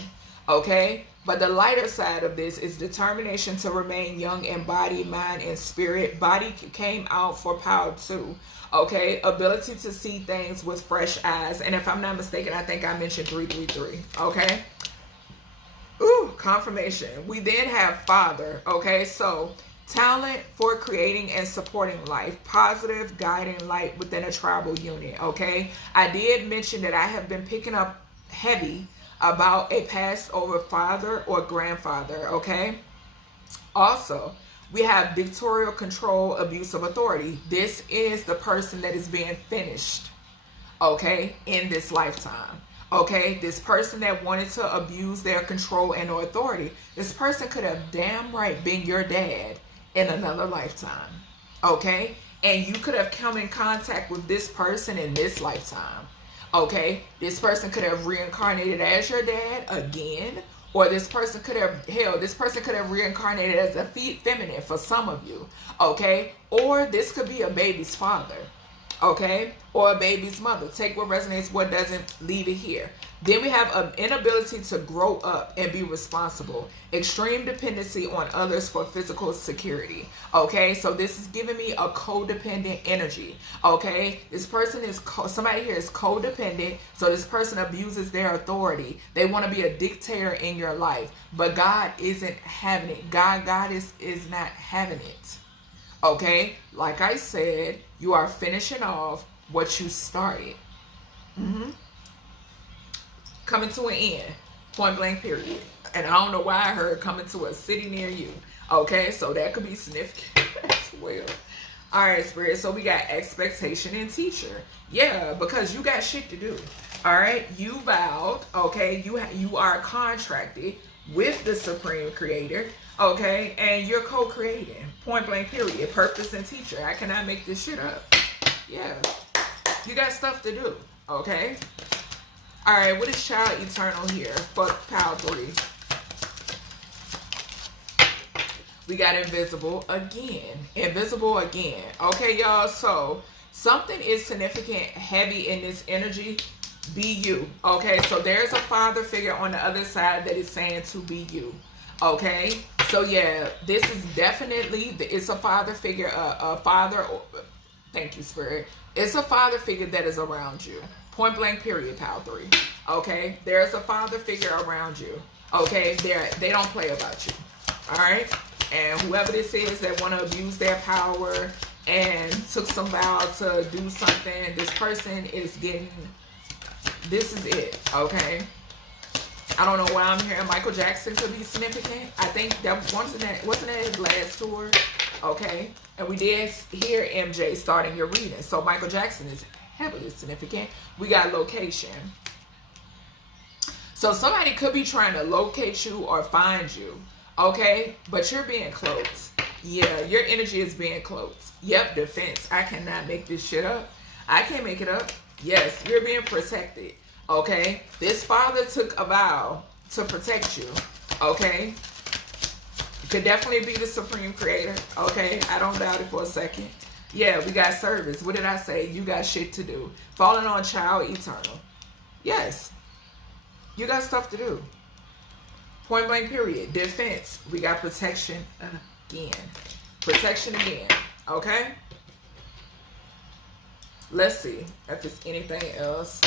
Okay? But the lighter side of this is determination to remain young in body, mind, and spirit. Body came out for power 2. Okay? Ability to see things with fresh eyes. And if I'm not mistaken, I think I mentioned 333. Okay? Ooh, confirmation. We then have father. Okay? So talent for creating and supporting life. Positive guiding light within a tribal unit. Okay? I did mention that I have been picking up heavy about a passed over father or grandfather. Okay? Also, we have dictatorial control, abuse of authority. This is the person that is being finished, okay, in this lifetime. Okay, this person that wanted to abuse their control and authority, this person could have damn right been your dad in another lifetime. Okay, and you could have come in contact with this person in this lifetime. Okay, this person could have reincarnated as your dad again, or this person could have reincarnated as a feminine for some of you. Okay, or this could be a baby's father. Okay, or a baby's mother. Take what resonates, what doesn't, leave it here. Then we have an inability to grow up and be responsible. Extreme dependency on others for physical security. Okay, so this is giving me a codependent energy. Okay, this person is, somebody here is codependent, so this person abuses their authority. They want to be a dictator in your life, but God isn't having it. God is not having it. Okay, like I said, you are finishing off what you started. Coming to an end, point blank period. And I don't know why I heard coming to a city near you. Okay, so that could be significant as well. All right, Spirit, so we got expectation and teacher. Yeah, because you got shit to do. All right, you vowed, okay, you are contracted with the Supreme Creator, okay, and you're co-creating. Point blank period. Purpose and teacher. I cannot make this shit up. Yeah, you got stuff to do. Okay. All right. What is child eternal here? Fuck power 3. We got invisible again. Invisible again. Okay, y'all. So something is significant, heavy in this energy. Be you. Okay. So there's a father figure on the other side that is saying to be you. Okay, so yeah, this is definitely, it's a father figure, a father, thank you, Spirit. It's a father figure that is around you. Point blank period, power 3. Okay, there's a father figure around you. Okay, they don't play about you. All right, and whoever this is that want to abuse their power and took some vow to do something, this person is getting, this is it. Okay. I don't know why I'm hearing Michael Jackson could be significant. I think that wasn't that his last tour. Okay. And we did hear MJ starting your reading. So Michael Jackson is heavily significant. We got location. So somebody could be trying to locate you or find you. Okay. But you're being close. Yeah, your energy is being close. Yep, defense. I cannot make this shit up. I can't make it up. Yes, you're being protected. Okay, this father took a vow to protect you. Okay, it could definitely be the supreme creator. Okay, I don't doubt it for a second. Yeah, we got service. What did I say? You got shit to do. Falling on child eternal. Yes, you got stuff to do. Point blank period. Defense. We got protection again. Protection again. Okay? Let's see if there's anything else.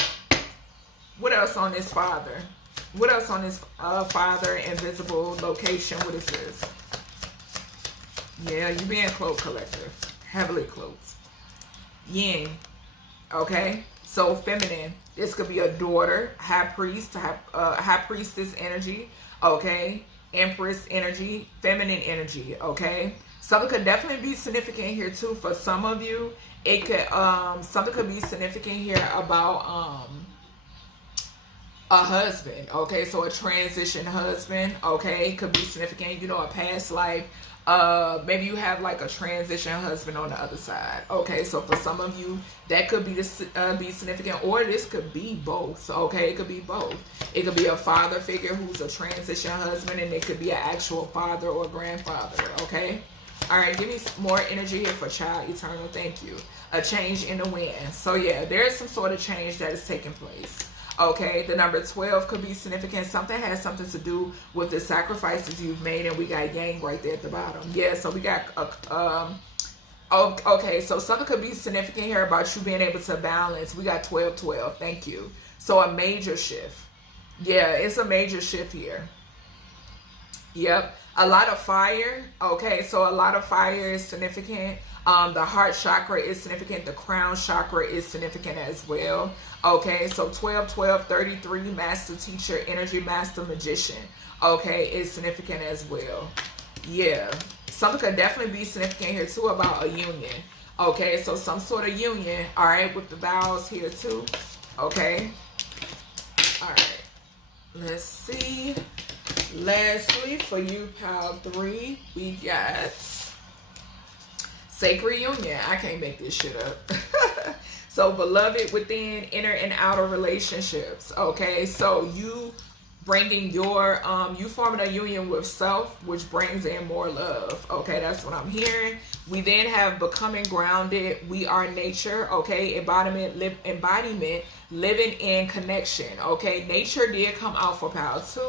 What else on this father? What else on this father? Invisible location. What is this? Yeah, you being cloak collector. Heavily cloaked. Yin. Okay? So feminine. This could be a daughter, high priest, high priestess energy. Okay, empress energy, feminine energy. Okay, something could definitely be significant here too for some of you. It could something could be significant here about a husband. Okay, so a transition husband. Okay, could be significant, you know, a past life. Maybe you have like a transition husband on the other side. Okay, so for some of you, that could be significant, or this could be both. Okay, it could be both. It could be a father figure who's a transition husband, and it could be an actual father or grandfather. Okay, all right. Give me more energy here for child eternal. Thank you. A change in the wind. So yeah, there is some sort of change that is taking place. Okay, the number 12 could be significant. Something has something to do with the sacrifices you've made, and we got yang right there at the bottom. Yeah, so we got okay, so something could be significant here about you being able to balance. We got 12-12. Thank you. So a major shift. Yeah, it's a major shift here. Yep, a lot of fire. Okay, so a lot of fire is significant. The heart chakra is significant. The crown chakra is significant as well. Okay, so 12-12-33, master teacher, energy master, magician. Okay, is significant as well. Yeah, something could definitely be significant here too about a union. Okay, so some sort of union. All right, with the vows here too. Okay. All right. Let's see. Lastly, for you, pile 3, we got sacred union. I can't make this shit up. So beloved within, inner and outer relationships. Okay, so you bringing your you forming a union with self, which brings in more love. Okay, that's what I'm hearing. We then have becoming grounded. We are nature. Okay, embodiment, living in connection. Okay, nature did come out for power 2.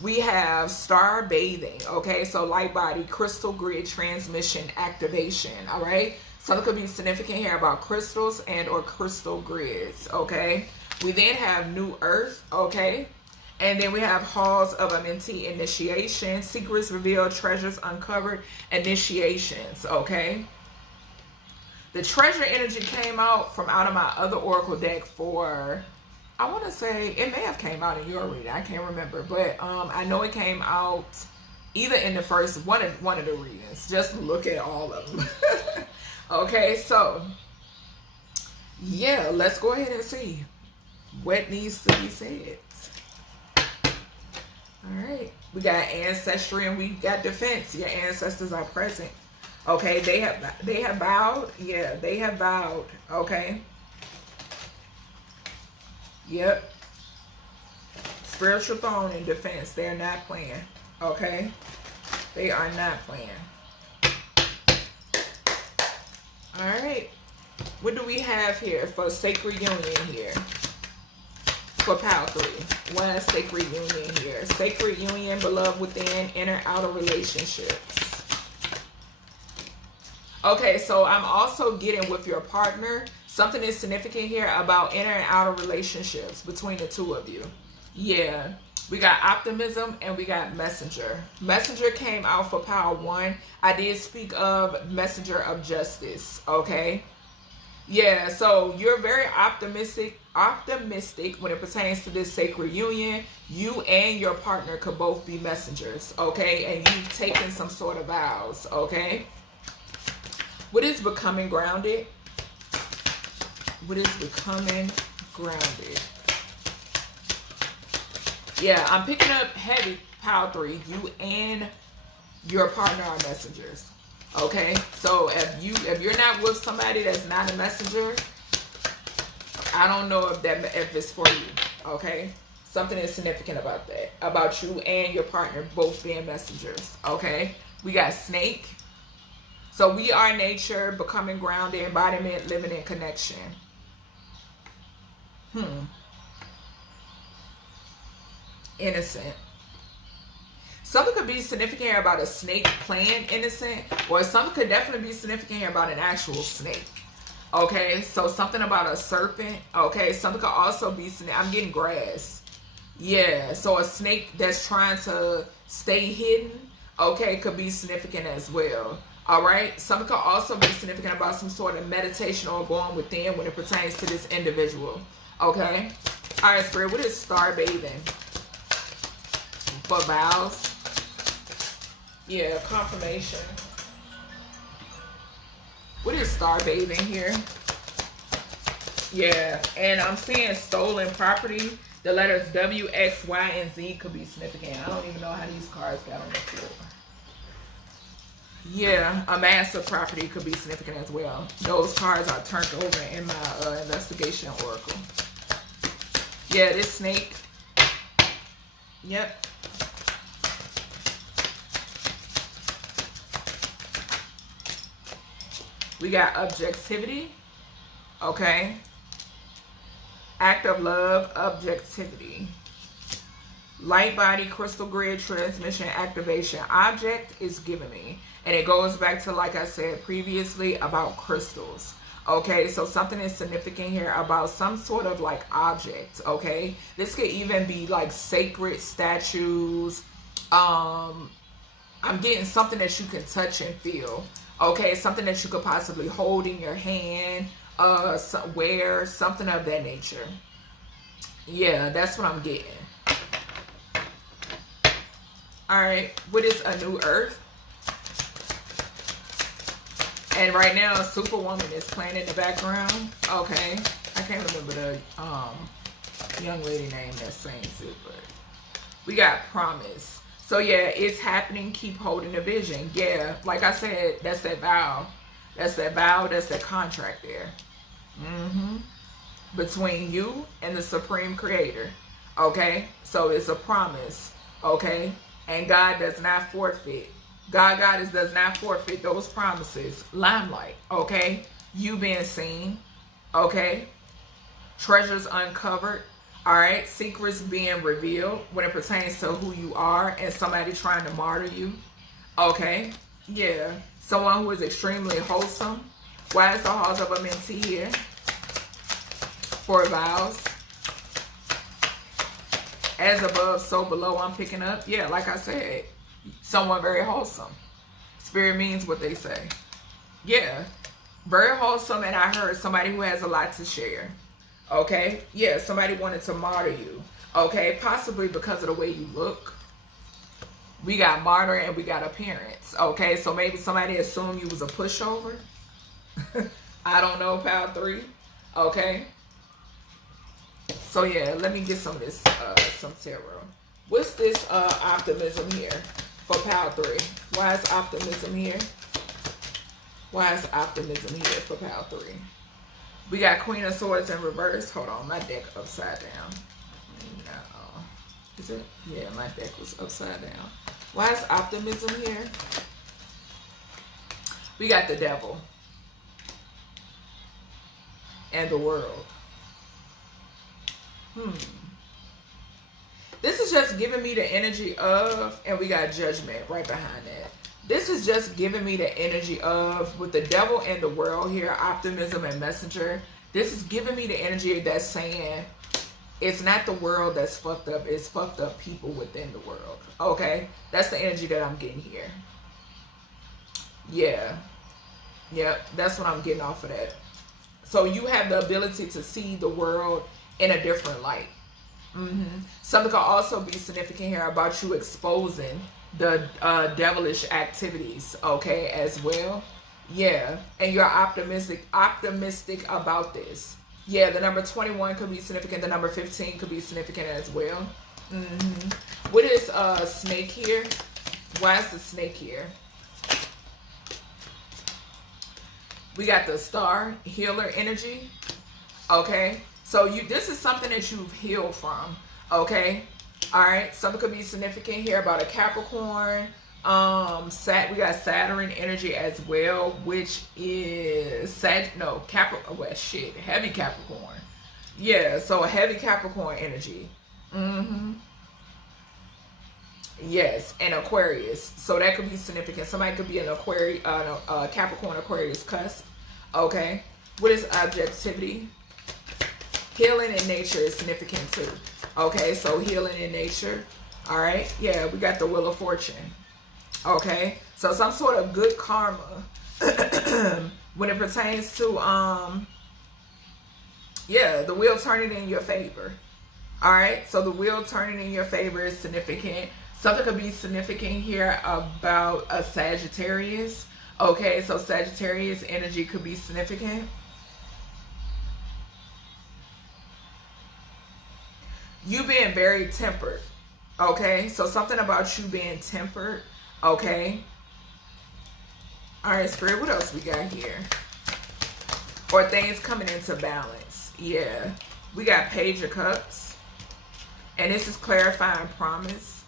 We have star bathing. Okay, so light body, crystal grid transmission activation. All right, something could be significant here about crystals and or crystal grids. Okay, we then have new earth. Okay, and then we have halls of a mentee initiation, secrets revealed, treasures uncovered, initiations. Okay, the treasure energy came out from out of my other oracle deck for, I want to say it may have came out in your reading. I can't remember, but I know it came out either in the first one of the readings. Just look at all of them. Okay, so yeah, let's go ahead and see what needs to be said. All right, we got ancestry and we got defense. Your ancestors are present. Okay, they have vowed. Yeah, they have vowed. Okay. Yep. Spiritual throne and defense. They're not playing. Okay? They are not playing. Alright. What do we have here for sacred union here? For power 3. One sacred union here. Sacred union, beloved within, inner outer relationships. Okay, so I'm also getting with your partner. Something is significant here about inner and outer relationships between the two of you. Yeah. We got optimism and we got messenger. Messenger came out for power 1. I did speak of messenger of justice. Okay. Yeah. So you're very optimistic when it pertains to this sacred union. You and your partner could both be messengers. Okay. And you've taken some sort of vows. Okay. What is becoming grounded? What is becoming grounded? Yeah, I'm picking up heavy power 3. You and your partner are messengers. Okay, so if you're not with somebody that's not a messenger, I don't know if it's for you, okay? Something is significant about that, about you and your partner both being messengers, okay? We got snake. So we are nature, becoming grounded, embodiment, living in connection. Innocent. Something could be significant here about a snake playing innocent, or something could definitely be significant here about an actual snake. Okay, so something about a serpent. Okay, something could also be, I'm getting grass. Yeah, so a snake that's trying to stay hidden, okay, could be significant as well. All right, something could also be significant about some sort of meditation or going within when it pertains to this individual. Okay, all right, Spirit, what is star bathing for vows? Yeah, confirmation. What is star bathing here? Yeah, and I'm seeing stolen property. The letters W, X, Y, and Z could be significant. I don't even know how these cards got on the floor. Yeah, a massive property could be significant as well. Those cards are turned over in my investigation oracle. Yeah, this snake. Yep. We got objectivity. Okay. Act of love, objectivity. Light body, crystal grid, transmission, activation. Object is giving me. And it goes back to, like I said previously, about crystals. Okay, so something is significant here about some sort of like object. Okay, this could even be like sacred statues. I'm getting something that you can touch and feel. Okay, something that you could possibly hold in your hand, wear, something of that nature. Yeah, that's what I'm getting. All right, what is a new earth? And right now, Superwoman is playing in the background. Okay, I can't remember the young lady name that sings it, but we got promise. So yeah, it's happening. Keep holding the vision. Yeah, like I said, that's that vow. That's that vow. That's that contract there. Between you and the Supreme Creator. Okay, so it's a promise. Okay, and God does not forfeit. God does not forfeit those promises. Limelight. Okay, you being seen. Okay, treasures uncovered. All right, secrets being revealed when it pertains to who you are and somebody trying to martyr you. Okay, yeah, someone who is extremely wholesome. Why is the Halls of a Mentee here? For vows. As above, so below, I'm picking up. Yeah, like I said, someone very wholesome. Spirit means what they say. Yeah, very wholesome, and I heard somebody who has a lot to share. Okay, yeah, somebody wanted to martyr you. Okay, possibly because of the way you look. We got martyr and we got appearance. Okay, so maybe somebody assumed you was a pushover. I don't know, pile 3. Okay, so yeah, let me get some of this, some tarot. What's this optimism here for pile 3? Why is optimism here? Why is optimism here for pile 3? We got Queen of Swords in reverse. Hold on, my deck upside down. No. Is it? Yeah, my deck was upside down. Why is optimism here? We got the Devil. And the World. This is just giving me the energy of, and we got Judgment right behind that. This is just giving me the energy of, with the Devil and the World here, optimism and messenger. This is giving me the energy that's saying, it's not the world that's fucked up, it's fucked up people within the world. Okay? That's the energy that I'm getting here. Yeah. Yep, that's what I'm getting off of that. So you have the ability to see the world in a different light. Something could also be significant here about you exposing the devilish activities, okay, as well. Yeah, and you're optimistic about this. Yeah, the number 21 could be significant. The number 15 could be significant as well. What is snake here? Why is the snake here? We got the star healer energy. Okay, So this is something that you've healed from, okay? All right, something could be significant here about a Capricorn. We got Saturn energy as well, which is heavy Capricorn. Yeah, so a heavy Capricorn energy. Yes, and Aquarius. So that could be significant. Somebody could be an Aquarius, Capricorn Aquarius cusp. Okay. What is objectivity? Healing in nature is significant too. Okay, so healing in nature. All right. Yeah, we got the Wheel of Fortune. Okay, so some sort of good karma when it pertains to the wheel turning in your favor. All right, so the wheel turning in your favor is significant. Something could be significant here about a Sagittarius. Okay, so Sagittarius energy could be significant. You being very tempered. Okay, so something about you being tempered. Okay. All right, Spirit, what else we got here? Or things coming into balance. Yeah. We got Page of Cups. And this is clarifying promise.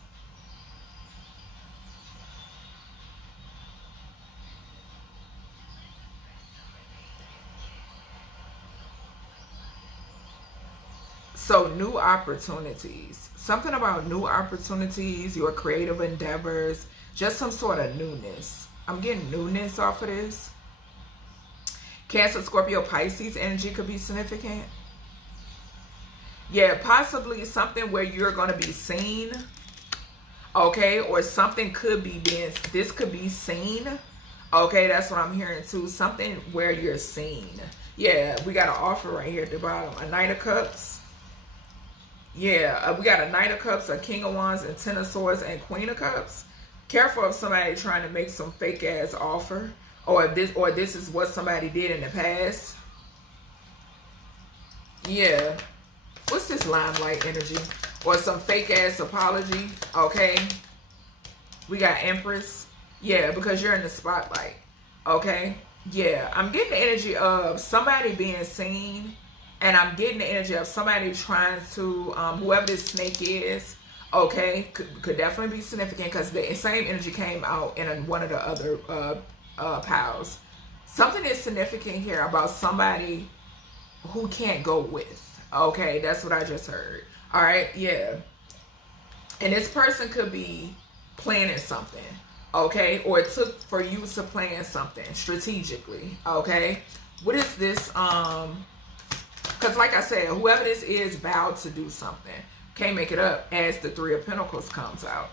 So new opportunities. Something about new opportunities, your creative endeavors, just some sort of newness. I'm getting newness off of this. Cancer, Scorpio, Pisces energy could be significant. Yeah, possibly something where you're going to be seen. Okay, or something could be this could be seen. Okay, that's what I'm hearing too. Something where you're seen. Yeah, we got an offer right here at the bottom. A Knight of Cups. Yeah, we got a Knight of Cups, a King of Wands, and Ten of Swords, and Queen of Cups. Careful of somebody trying to make some fake ass offer, or this is what somebody did in the past. Yeah, what's this limelight energy, or some fake ass apology? Okay, we got Empress. Yeah, because you're in the spotlight. Okay, yeah, I'm getting the energy of somebody being seen. And I'm getting the energy of somebody trying to, whoever this snake is, okay, could definitely be significant because the same energy came out in one of the other piles. Something is significant here about somebody who can't go with. Okay, that's what I just heard. All right, yeah. And this person could be planning something, okay? Or it took for you to plan something strategically, okay? What is this, because like I said, whoever this is vowed to do something. Can't make it up as the Three of Pentacles comes out.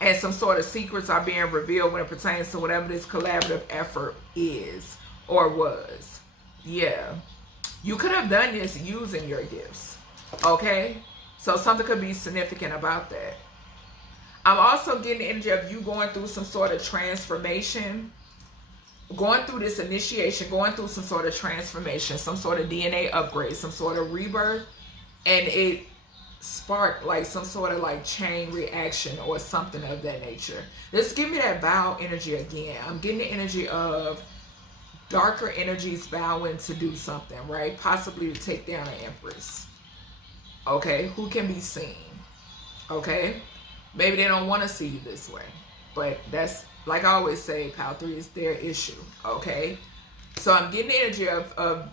And some sort of secrets are being revealed when it pertains to whatever this collaborative effort is or was. Yeah. You could have done this using your gifts. Okay? So something could be significant about that. I'm also getting the energy of you going through some sort of transformation. Going through this initiation, going through some sort of transformation, some sort of DNA upgrade, some sort of rebirth, and it sparked like some sort of like chain reaction or something of that nature. Just give me that vow energy again. I'm getting the energy of darker energies vowing to do something, right? Possibly to take down an Empress. Okay, who can be seen? Okay, maybe they don't want to see you this way, but that's, like I always say, Pile 3 is their issue, okay? So I'm getting the energy of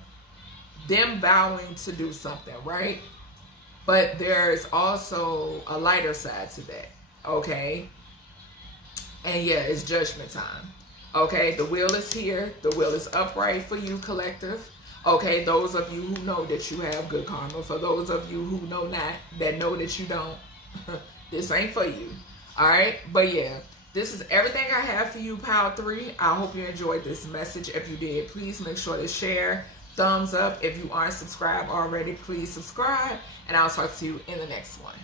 them vowing to do something, right? But there's also a lighter side to that, okay? And yeah, it's judgment time, okay? The wheel is here. The wheel is upright for you, collective. Okay, those of you who know that you have good karma. For those of you who know not, that know that you don't, this ain't for you, all right? But yeah. This is everything I have for you, Pile 3. I hope you enjoyed this message. If you did, please make sure to share. Thumbs up. If you aren't subscribed already, please subscribe. And I'll talk to you in the next one.